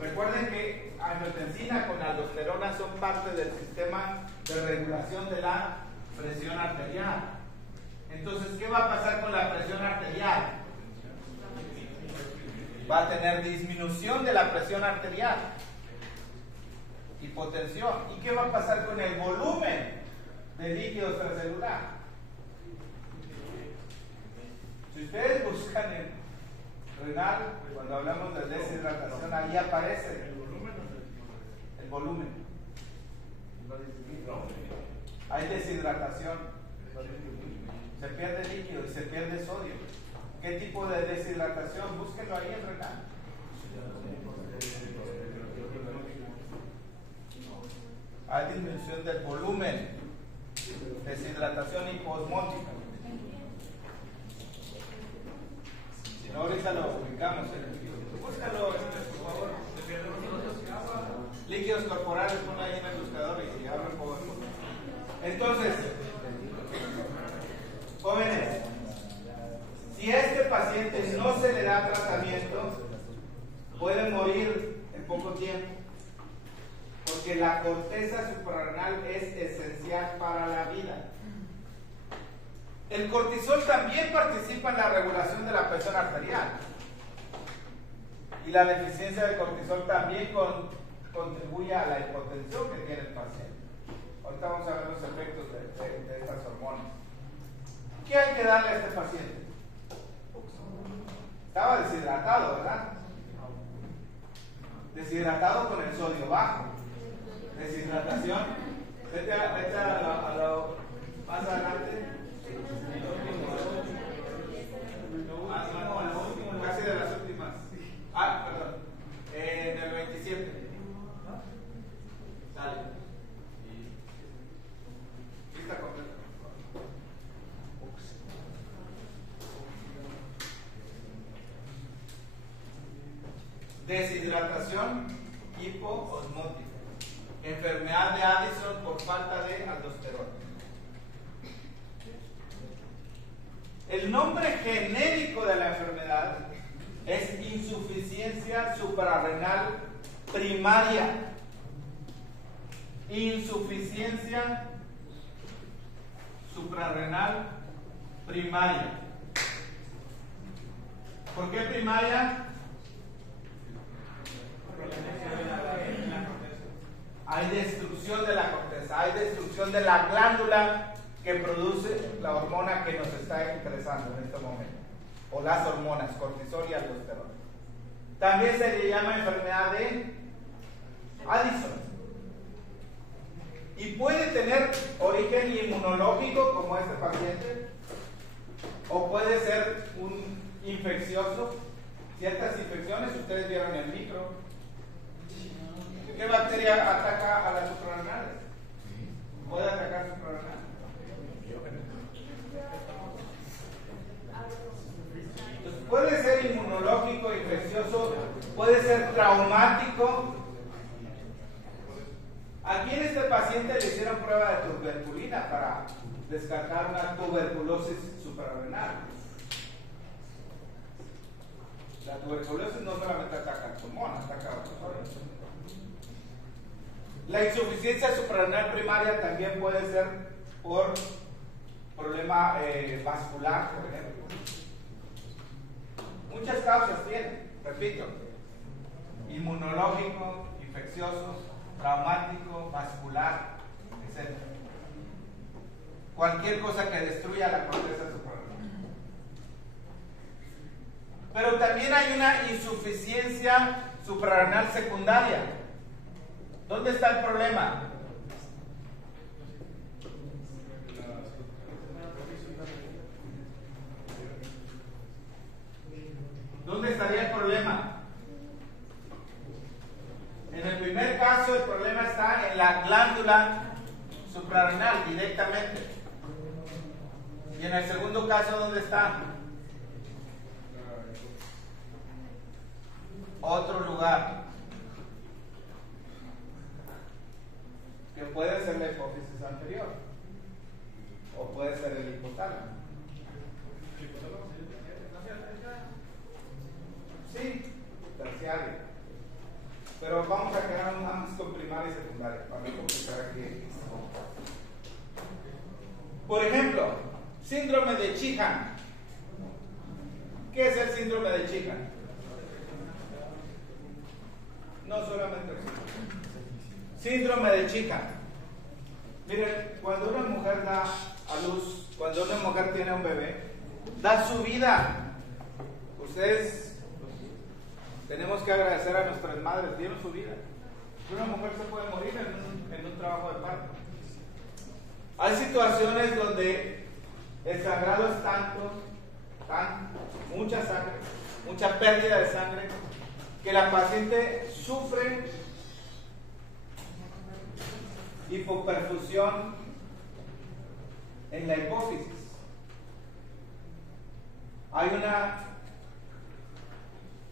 Recuerden que angiotensina con aldosterona son parte del sistema de regulación de la presión arterial. Entonces, ¿qué va a pasar con la presión arterial? Va a tener disminución de la presión arterial, hipotensión. ¿Y qué va a pasar con el volumen de líquido extracelular? Si ustedes buscan en renal, cuando hablamos de deshidratación, ahí aparece el volumen. Hay deshidratación, se pierde líquido y se pierde sodio. ¿Qué tipo de deshidratación? Búsquenlo ahí en renal. Hay disminución del volumen, deshidratación hiposmótica. Si no, ahorita lo ubicamos en el líquido. Búscalo, por favor. Líquidos corporales, ponlo ahí en el buscador y abre un poco. Entonces, jóvenes, si a este paciente no se le da tratamiento, puede morir en poco tiempo, porque la corteza suprarrenal es esencial para la vida. El cortisol también participa en la regulación de la presión arterial, y la deficiencia de cortisol también contribuye a la hipotensión que tiene el paciente. Ahorita vamos a ver los efectos de estas hormonas. ¿Qué hay que darle a este paciente? Estaba deshidratado, ¿verdad? Deshidratado con el sodio bajo. Deshidratación. Vete a lo más adelante. Casi de las últimas. Perdón. En el 27. Sale. Lista completa. Deshidratación hipoosmótica. Enfermedad de Addison por falta de aldosterona. El nombre genérico de la enfermedad es insuficiencia suprarrenal primaria. Insuficiencia suprarrenal primaria. ¿Por qué primaria? Hay destrucción de la corteza, hay destrucción de la glándula que produce la hormona que nos está interesando en este momento, o las hormonas, cortisol y aldosterona. También se le llama enfermedad de Addison. Y puede tener origen inmunológico, como este paciente, o puede ser un infeccioso. Ciertas infecciones, ustedes vieron el micro. ¿Qué bacteria ataca a las suprarrenales? ¿Puede atacar suprarrenal? Entonces, puede ser inmunológico, infeccioso, puede ser traumático. Aquí en este paciente le hicieron prueba de tuberculina para descartar una tuberculosis suprarrenal. La tuberculosis no solamente ataca el pulmón, ataca a otros órganos. La insuficiencia suprarrenal primaria también puede ser por problema vascular, por ejemplo. Muchas causas tiene, repito: inmunológico, infeccioso, traumático, vascular, etc. Cualquier cosa que destruya la corteza suprarrenal. Pero también hay una insuficiencia suprarrenal secundaria. ¿Dónde está el problema? ¿Dónde estaría el problema? En el primer caso, el problema está en la glándula suprarrenal directamente. Y en el segundo caso, ¿dónde está? Otro lugar. Que puede ser la hipófisis anterior. O puede ser el hipotálamo. Sí, terciario. Pero vamos a quedarnos antes con primaria y secundaria para no complicar aquí. Por ejemplo, síndrome de Sheehan. ¿Qué es el síndrome de Sheehan? No solamente el síndrome de Sheehan. Miren, cuando una mujer da a luz, cuando una mujer tiene un bebé, da su vida. Ustedes tenemos que agradecer a nuestras madres, dieron su vida. Una mujer se puede morir en un trabajo de parto. Hay situaciones donde el sangrado es mucha sangre, mucha pérdida de sangre, que la paciente sufre hipoperfusión en la hipófisis. Hay una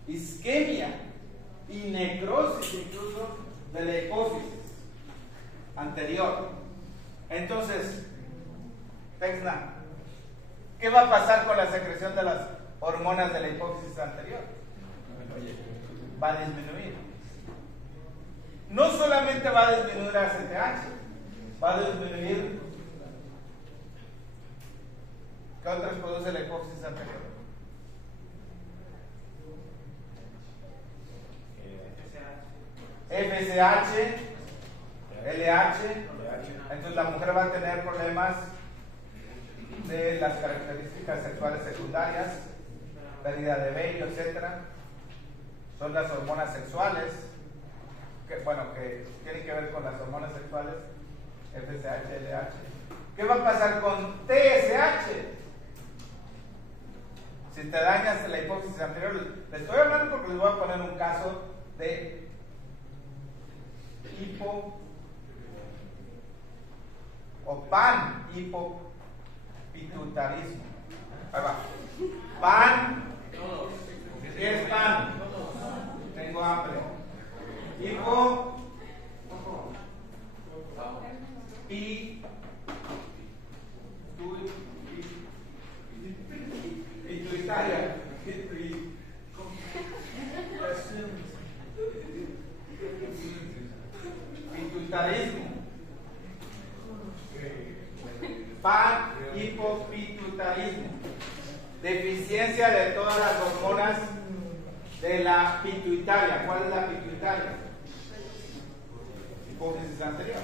isquemia y necrosis incluso de la hipófisis anterior. Entonces, Texna, ¿qué va a pasar con la secreción de las hormonas de la hipófisis anterior? Va a disminuir. No solamente va a disminuir ACTH, va a disminuir. ¿Qué otras produce la hipófisis anterior? FSH, LH. Entonces la mujer va a tener problemas de las características sexuales secundarias, pérdida de vello, etcétera. Son las hormonas sexuales que tienen que ver con las hormonas sexuales, FSH, LH. ¿Qué va a pasar con TSH? Si te dañas la hipófisis anterior, les estoy hablando porque les voy a poner un caso de hipo o panhipopituitarismo. Ahí va. Pan. ¿Qué es pan? Tengo hambre. Hipo. Pituitaria. Pituitarismo. Panhipopituitarismo. Deficiencia de todas las hormonas de la pituitaria. ¿Cuál es la pituitaria? Hipófisis anterior.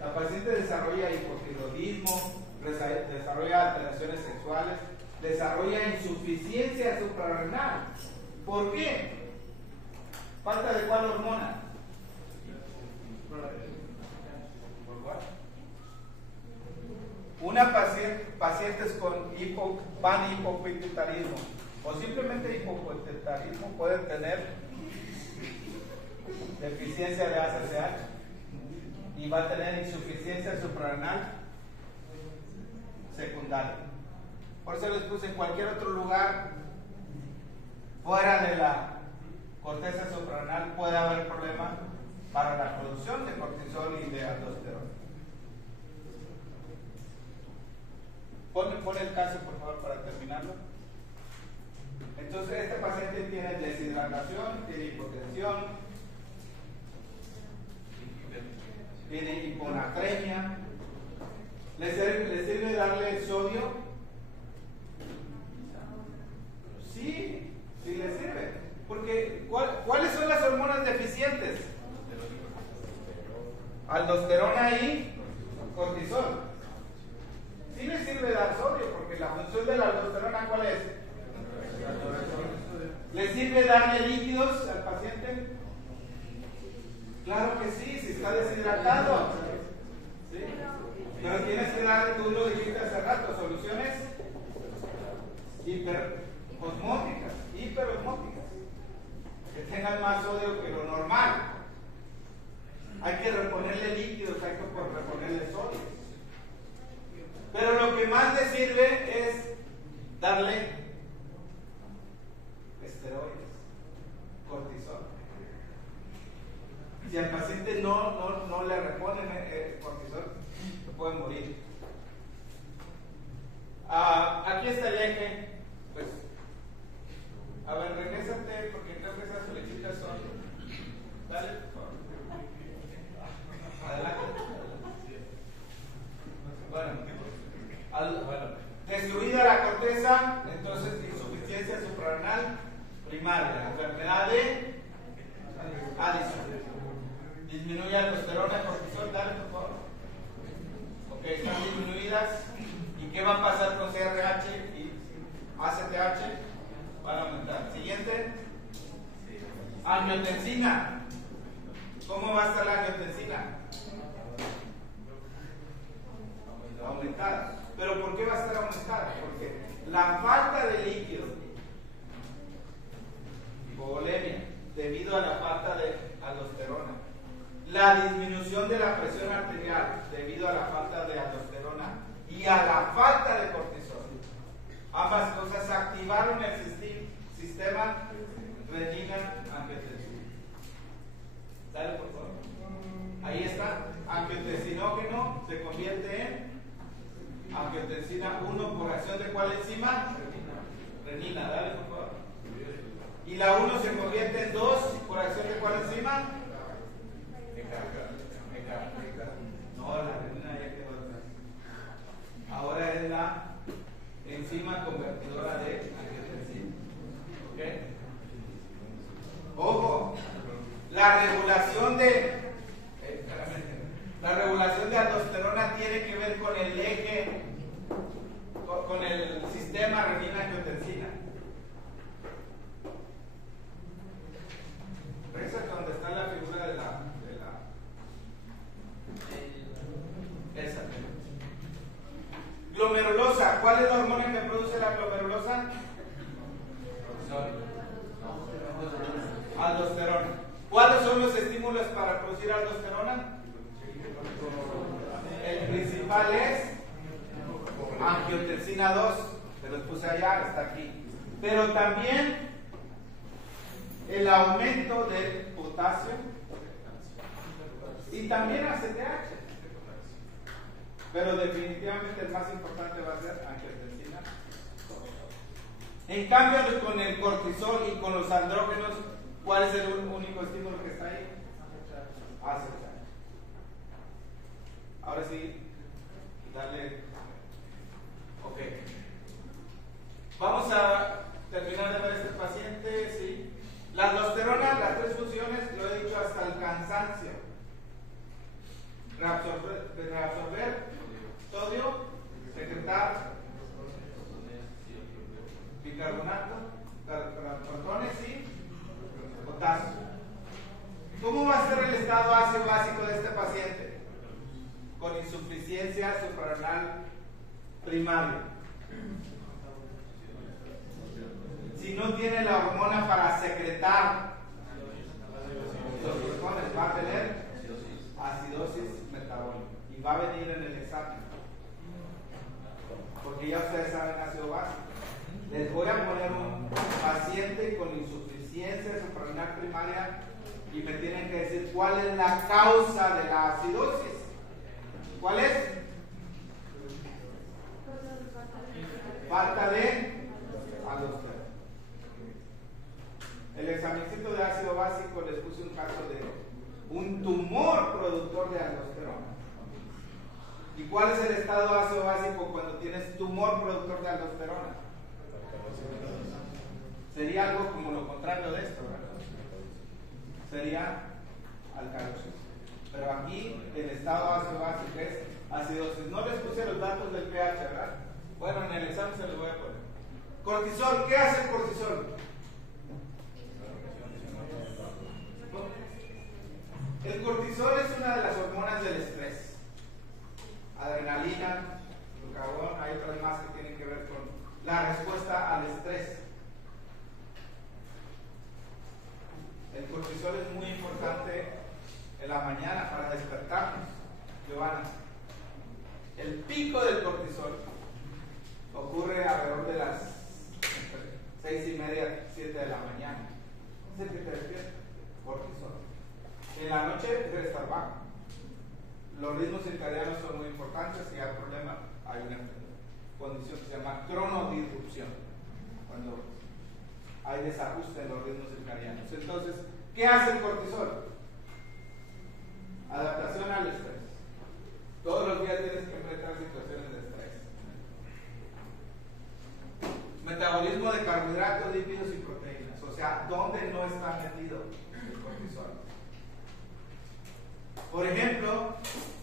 La paciente desarrolla hipotiroidismo, desarrolla alteraciones sexuales, desarrolla insuficiencia suprarrenal. ¿Por qué? ¿Falta de cuál hormona? Una pacientes con panhipopituitarismo o simplemente hipopituitarismo pueden tener deficiencia de ACTH y va a tener insuficiencia suprarrenal secundaria. Por eso les puse en cualquier otro lugar fuera de la corteza suprarrenal puede haber problema para la producción de cortisol y de aldosterona. Pon el caso, por favor, para terminarlo. Entonces, este paciente tiene deshidratación, tiene hipotensión, tiene hiponatremia. ¿Le sirve darle sodio? Sí, sí le sirve. Porque, ¿cuáles son las hormonas deficientes? Aldosterona y cortisol. Sí le sirve dar sodio, porque la función de la aldosterona, ¿cuál es? ¿Le sirve darle líquidos al paciente? Claro que sí, si está deshidratado. ¿Sí? Pero tienes que darle, tú lo dijiste hace rato, soluciones hiperosmóticas, que tengan más sodio que lo normal. Hay que reponerle líquidos, hay que reponerle sodio. Pero lo que más le sirve es darle esteroides, cortisol. Si al paciente no le reponen cortisol, se puede morir. Aquí está el eje. Pues, a ver, regrésate porque creo que esas flechitas son. Dale, por favor. Adelante. Bueno, destruida la corteza, entonces insuficiencia suprarrenal primaria, enfermedad de Addison. Disminuye aldosterona, cortisol, dale por favor. Ok, están disminuidas. ¿Y qué va a pasar con CRH y ACTH? Van a aumentar. Siguiente. Angiotensina. ¿Cómo va a estar la angiotensina? Aumentada. ¿Pero por qué va a estar aumentada? Porque la falta de líquido, hipovolemia, debido a la falta de aldosterona, la disminución de la presión arterial debido a la falta de aldosterona y a la falta de cortisol, ambas cosas activaron el sistema renina-angiotensina. Dale por favor. Ahí está. Angiotensinógeno se convierte en angiotensina 1 por acción de ¿cuál enzima? Renina. Dale por favor. Y la 1 se convierte en 2 por acción de ¿cuál enzima? No, la renina ya quedó atrás. Ahora es la enzima convertidora de angiotensina. ¿Ok? Ojo, la regulación de aldosterona tiene que ver con el eje, con el sistema renina-angiotensina. Regresa donde está la figura de la esa. Glomerulosa. ¿Cuál es la hormona que produce la glomerulosa? Aldosterona. ¿Cuáles son los estímulos para producir aldosterona? El principal es angiotensina 2, te los puse allá, está aquí. Pero también el aumento del potasio y también ACTH. Pero definitivamente el más importante va a ser angiotensina. En cambio, con el cortisol y con los andrógenos, ¿cuál es el único estímulo que está ahí? ACTH. Ahora sí, dale. Ok. Vamos a terminar de ver este paciente. ¿Sí? La aldosterona, las tres funciones, lo he dicho hasta el cansancio. Reabsorber sodio, secretar bicarbonato, protones y potasio. ¿Cómo va a ser el estado ácido básico de este paciente? Con insuficiencia suprarrenal primaria. Si no tiene la hormona para secretar los protones, va a tener acidosis metabólica y va a venir en el examen, porque ya ustedes saben ácido básico. Les voy a poner un paciente con insuficiencia suprarrenal primaria y me tienen que decir cuál es la causa de la acidosis. ¿Cuál es? Falta de aldosterona. El examencito de ácido básico les puse un caso de un tumor productor de aldosterona. ¿Y cuál es el estado ácido básico cuando tienes tumor productor de aldosterona? Sería algo como lo contrario de esto, ¿verdad? Sería alcalosis. Pero aquí el estado ácido básico es acidosis. No les puse los datos del pH, ¿verdad? Bueno, en el examen se los voy a poner. Cortisol, ¿qué hace el cortisol? El cortisol es una de las hormonas del estrés. Adrenalina, glucagón, hay otras más que tienen que ver con la respuesta al la mañana para despertarnos. Giovanna, el pico del cortisol ocurre alrededor de las 6:30, 7 de la mañana. Es el que te despierta, cortisol. En la noche debe estar bajo. Los ritmos circadianos son muy importantes. Si hay problema, hay una condición que se llama cronodisrupción, cuando hay desajuste en los ritmos circadianos. Entonces, ¿qué hace el cortisol? Adaptación al estrés. Todos los días tienes que enfrentar situaciones de estrés. Metabolismo de carbohidratos, lípidos y proteínas. O sea, ¿dónde no está metido el cortisol? Por ejemplo,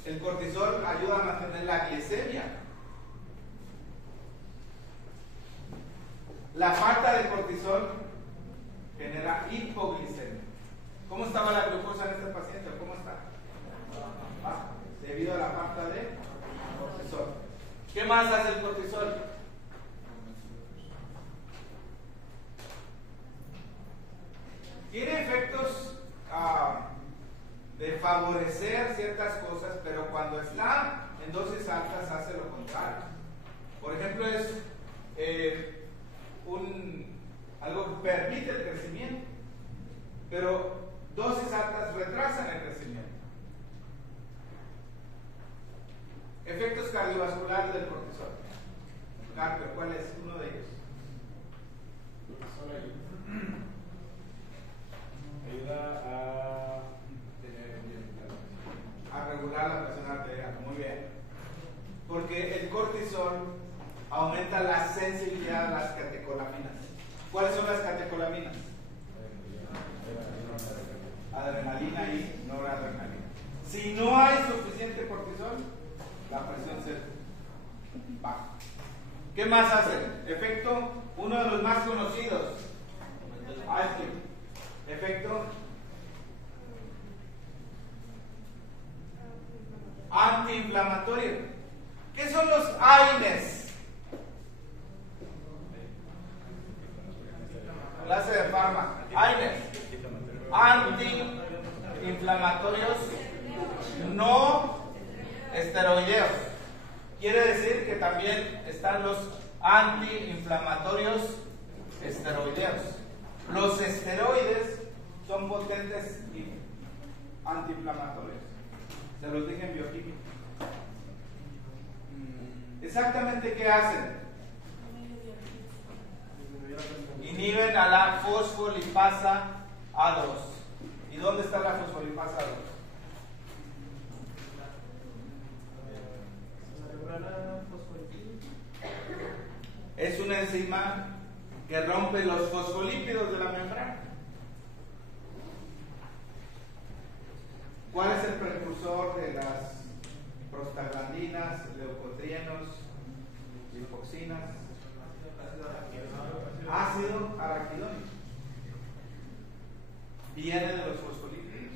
el cortisol ayuda a mantener la glicemia. La falta de cortisol genera hipoglicemia. ¿Cómo estaba la glucosa en este paciente? ¿Cómo está? Debido a la falta de cortisol. ¿Qué más hace el cortisol? Tiene efectos de favorecer ciertas cosas, pero cuando está en dosis altas hace lo contrario. Por ejemplo, es algo que permite el crecimiento, pero dosis altas retrasan el crecimiento. Efectos cardiovasculares del cortisol. Carter, ¿cuál es uno de ellos? Ayuda a regular la presión arterial. Muy bien. Porque el cortisol aumenta la sensibilidad a las catecolaminas. ¿Cuáles son las catecolaminas? Adrenalina y noradrenalina. Si no hay suficiente cortisol, la presión se baja. ¿Qué más hacen? Efecto, uno de los más conocidos. Efecto antiinflamatorio. ¿Qué son los AINES? Clase de farma. AINES. Antiinflamatorios no esteroideos. Quiere decir que también están los antiinflamatorios esteroideos. Los esteroides son potentes antiinflamatorios. Se los dije en bioquímica. Exactamente, ¿qué hacen? Inhiben a la fosfolipasa A2. ¿Y dónde está la fosfolipasa A2? Es una enzima que rompe los fosfolípidos de la membrana. ¿Cuál es el precursor de las prostaglandinas, leucotrienos, lipoxinas? Ácido araquidónico. Viene de los fosfolípidos.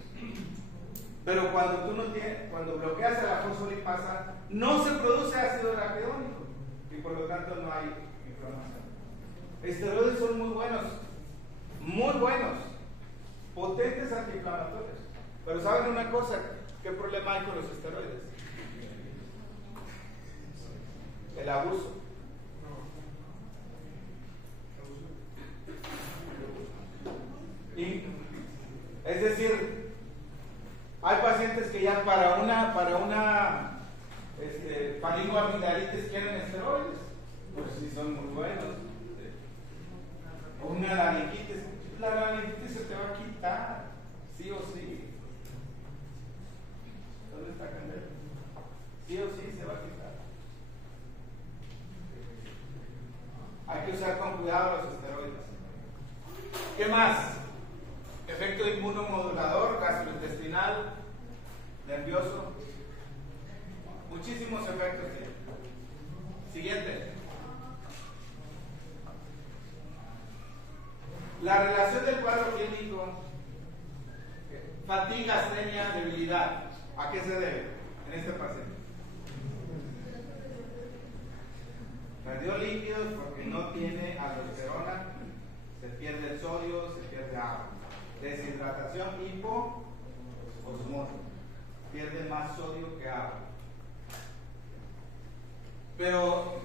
Pero cuando bloqueas a la fosfolipasa, no se produce ácido araquidónico y por lo tanto no hay inflamación. Esteroides son muy buenos, potentes antiinflamatorios. Pero ¿saben una cosa? ¿Qué problema hay con los esteroides? El abuso. Y, es decir, hay pacientes que ya para una faringoamigdalitis quieren esteroides, pues sí son muy buenos. O una laringitis, la laringitis se te va a quitar, sí o sí. ¿Dónde está Candela? Sí o sí se va a quitar. Hay que usar con cuidado los esteroides. ¿Qué más? Efecto inmunomodulador, gastrointestinal, nervioso. Muchísimos efectos. Siguiente. La relación del cuadro clínico, fatiga, astenia, debilidad. ¿A qué se debe en este paciente? Perdió líquidos porque no tiene aldosterona, se pierde el sodio, se pierde agua. Deshidratación, hipoosmosis. pierde más sodio que agua. Pero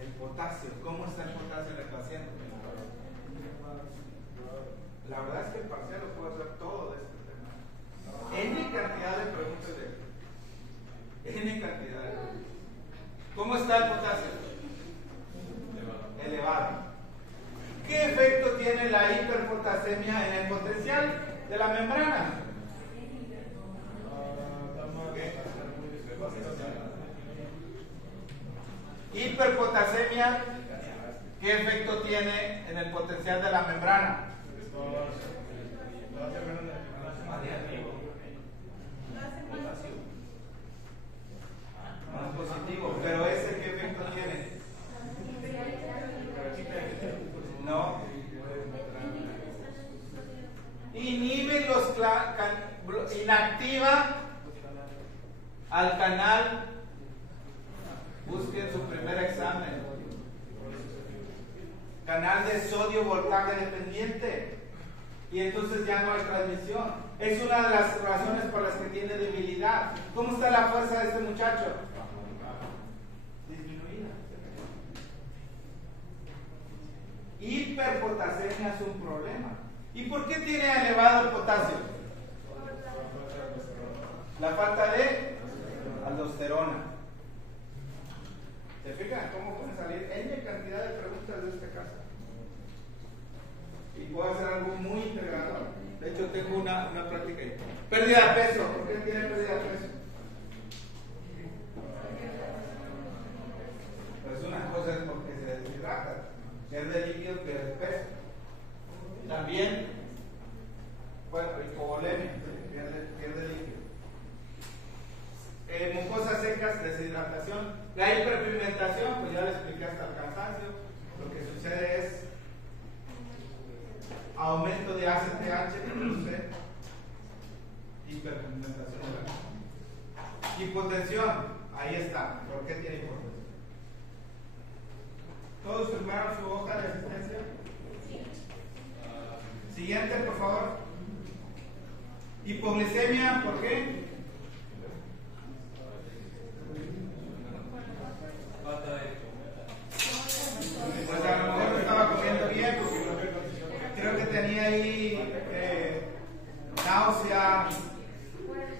el potasio, ¿cómo está el potasio en el paciente? La verdad es que el parcial lo puede hacer todo de este tema. N cantidad de preguntas de N cantidad de preguntas. ¿Cómo está el potasio? Elevado. ¿Qué efecto tiene la hiperpotasemia en el potencial de la membrana? Hiperpotasemia, ¿qué efecto tiene en el potencial de la membrana? Más positivo, pero ese ¿qué efecto tiene? No. Inhibe inactiva al canal. Busquen su primer examen. Canal de sodio voltaje dependiente. Y entonces ya no hay transmisión. Es una de las razones por las que tiene debilidad. ¿Cómo está la fuerza de este muchacho? Disminuida. Hiperpotasemia es un problema. ¿Y por qué tiene elevado el potasio? La falta de aldosterona. ¿Se fijan cómo pueden salir N cantidad de preguntas de este caso? Y puedo hacer algo muy integrador. De hecho, tengo una práctica ahí. Pérdida de peso. ¿Por qué tiene pérdida de peso? Pues una cosa es porque se deshidrata. Pierde líquido, pierde peso. También, bueno, hipovolemia, pierde líquido. Mucosas secas, deshidratación. La hiperpigmentación, pues ya le expliqué hasta el cansancio. Lo que sucede es aumento de ACTH, produce hiperpigmentación. Hipotensión, ahí está. ¿Por qué tiene hipotensión? ¿Todos firmaron su hoja de asistencia? Siguiente, por favor. Hipoglicemia, ¿por qué? Pues a lo mejor no estaba comiendo bien, porque creo que tenía ahí náusea,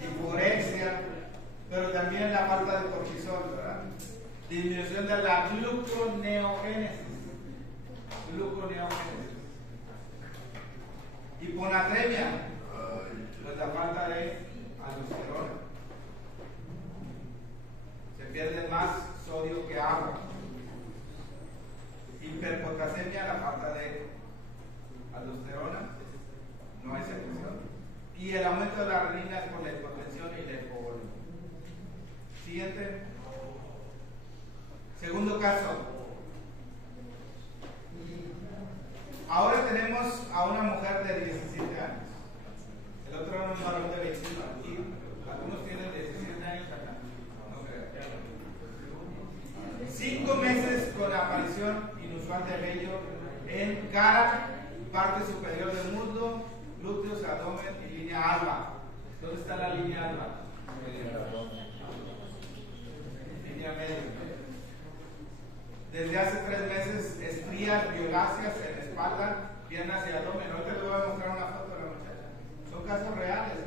hipurexia, pero también la falta de cortisol, ¿verdad? Disminución de la gluconeogénesis. Hiponatremia, pues la falta de aldosterona. Se pierde más sodio que agua. Hiperpotasemia, la falta de aldosterona, no hay secreción. Y el aumento de la renina es por la hipotensión y la hipovolemia. Siguiente. Segundo caso. Ahora tenemos a una mujer de 17 años. El otro era un varón de 21. Aquí algunos tienen 17 años acá. No creo. 5 meses con aparición inusual de vello en cara, parte superior del muslo, glúteos, abdomen y línea alba. ¿Dónde está la línea alba? Línea media. Desde hace 3 meses, estrías violáceas en la espalda, piernas y abdomen. Ahorita les voy a mostrar una foto de la muchacha. Son casos reales.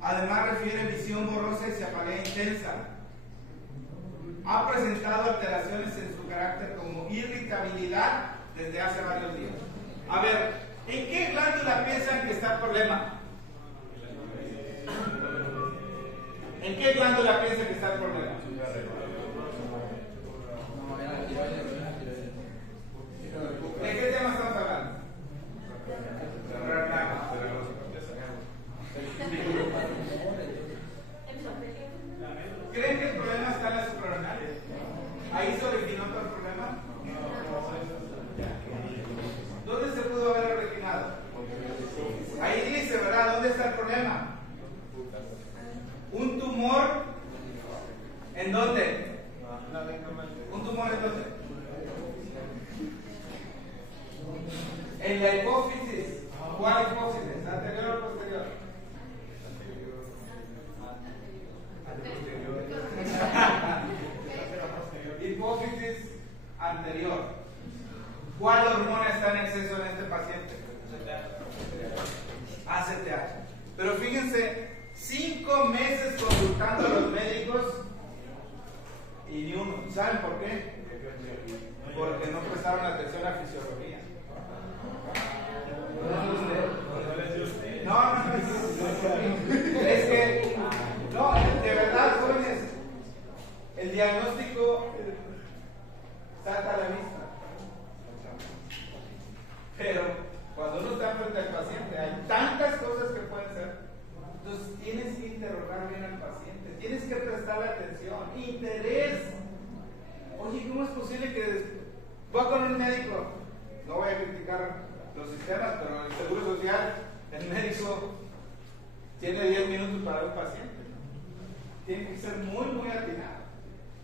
Además, refiere visión borrosa y cefalea intensa. Ha presentado alteraciones en su carácter como irritabilidad desde hace varios días. A ver, ¿en qué glándula piensan que está el problema? ¿En qué glándula piensan que está el problema? ¿De qué tema estamos hablando? ¿Creen que el problema está en la suprarrenal? ¿Ahí se originó todo el problema? ¿Dónde se pudo haber originado? Ahí dice, ¿verdad? ¿Dónde está el problema? Un tumor, ¿en dónde? ¿Un tumor en dónde? En la hipófisis. ¿Cuál hipófisis? ¿Anterior o posterior? ¿Cuál hormona está en exceso en este paciente? ACTH. Pero fíjense, 5 meses consultando a los médicos y ni uno. ¿Saben por qué? Porque no prestaron atención a la fisiología. No, es que, no, de verdad, jóvenes, el diagnóstico salta a la vista. Pero cuando uno está frente al paciente, hay tantas cosas que pueden ser. Entonces tienes que interrogar bien al paciente, tienes que prestarle atención, interés. Oye, ¿cómo es posible que voy con un médico? No voy a criticar los sistemas, pero el Seguro Social, el médico tiene 10 minutos para un paciente. Tiene que ser muy, muy atinado.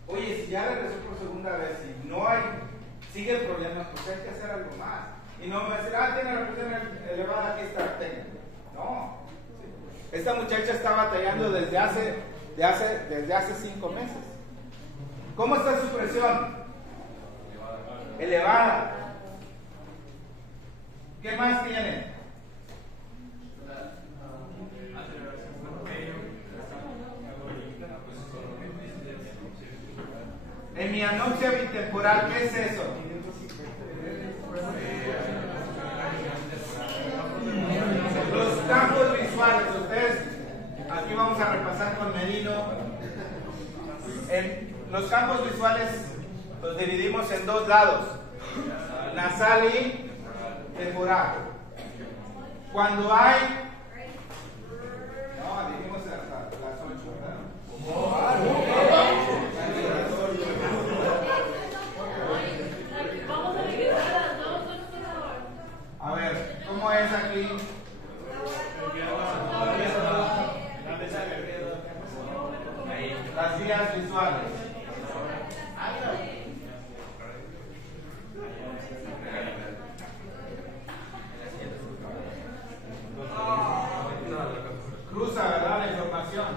Oye, si ya regresó por segunda vez y no hay, sigue el problema, pues hay que hacer algo más. Y no me va a decir, tiene la presión elevada, aquí está, tenga. No. Esta muchacha está batallando desde hace 5 meses. ¿Cómo está su presión? Elevada. ¿Qué más tiene? Hemianopsia bitemporal, ¿qué es eso? Los campos visuales, ustedes, aquí vamos a repasar con Merino. Los campos visuales los dividimos en 2 lados, nasal y temporal. Cuando hay, no, dijimos hasta las 8, ¿verdad? A ver, ¿cómo es aquí? Las vías visuales. Cruza, ¿verdad? La información.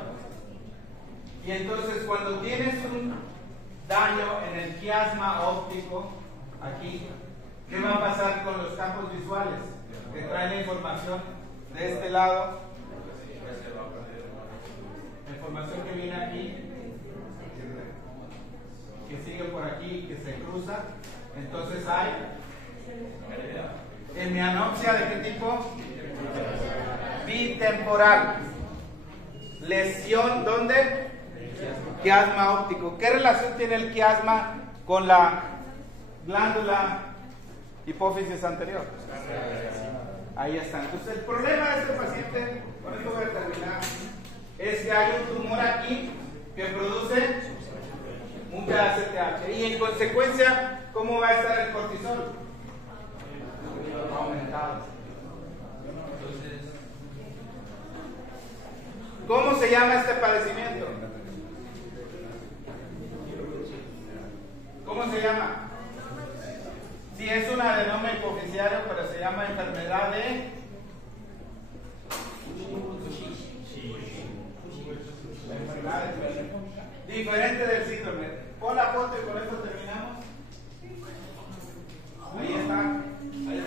Y entonces cuando tienes un daño en el quiasma óptico, aquí, ¿qué va a pasar con los campos visuales? Que traen la información de este lado, la información que viene aquí, que sigue por aquí, que se cruza. Entonces hay hemianopsia, ¿de qué tipo? Bitemporal. Lesión, ¿dónde? Quiasma óptico. ¿Qué relación tiene el quiasma con la glándula hipófisis anterior? Ahí está. Entonces el problema de este paciente, con esto voy a terminar, es que hay un tumor aquí que produce mucha ACTH y en consecuencia, ¿cómo va a estar el cortisol? Aumentado. ¿Cómo se llama este padecimiento? ¿Cómo se llama? Sí, es un adenoma hipofisiario, pero se llama enfermedad de diferente del síndrome. Pon la foto y con esto terminamos. Ahí está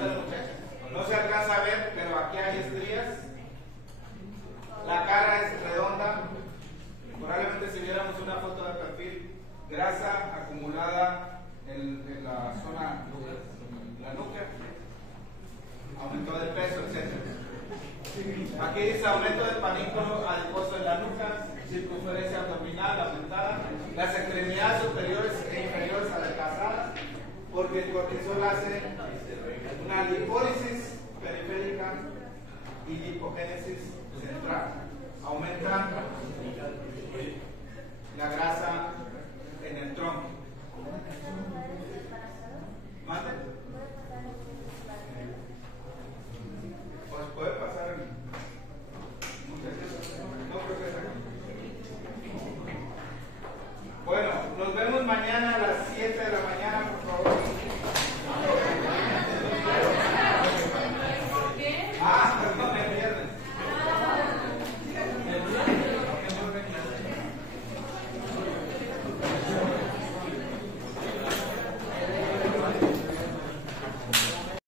el muchacho. No se alcanza a ver, pero aquí hay estrías. La cara es redonda. Probablemente si viéramos una foto de perfil, grasa acumulada en la zona de la nuca, aumento de peso, etc. Aquí dice aumento del panículo adiposo en la nuca, circunferencia abdominal aumentada, las extremidades superiores e inferiores adelgazadas, porque el cortisol hace una lipólisis periférica y lipogénesis central. Aumento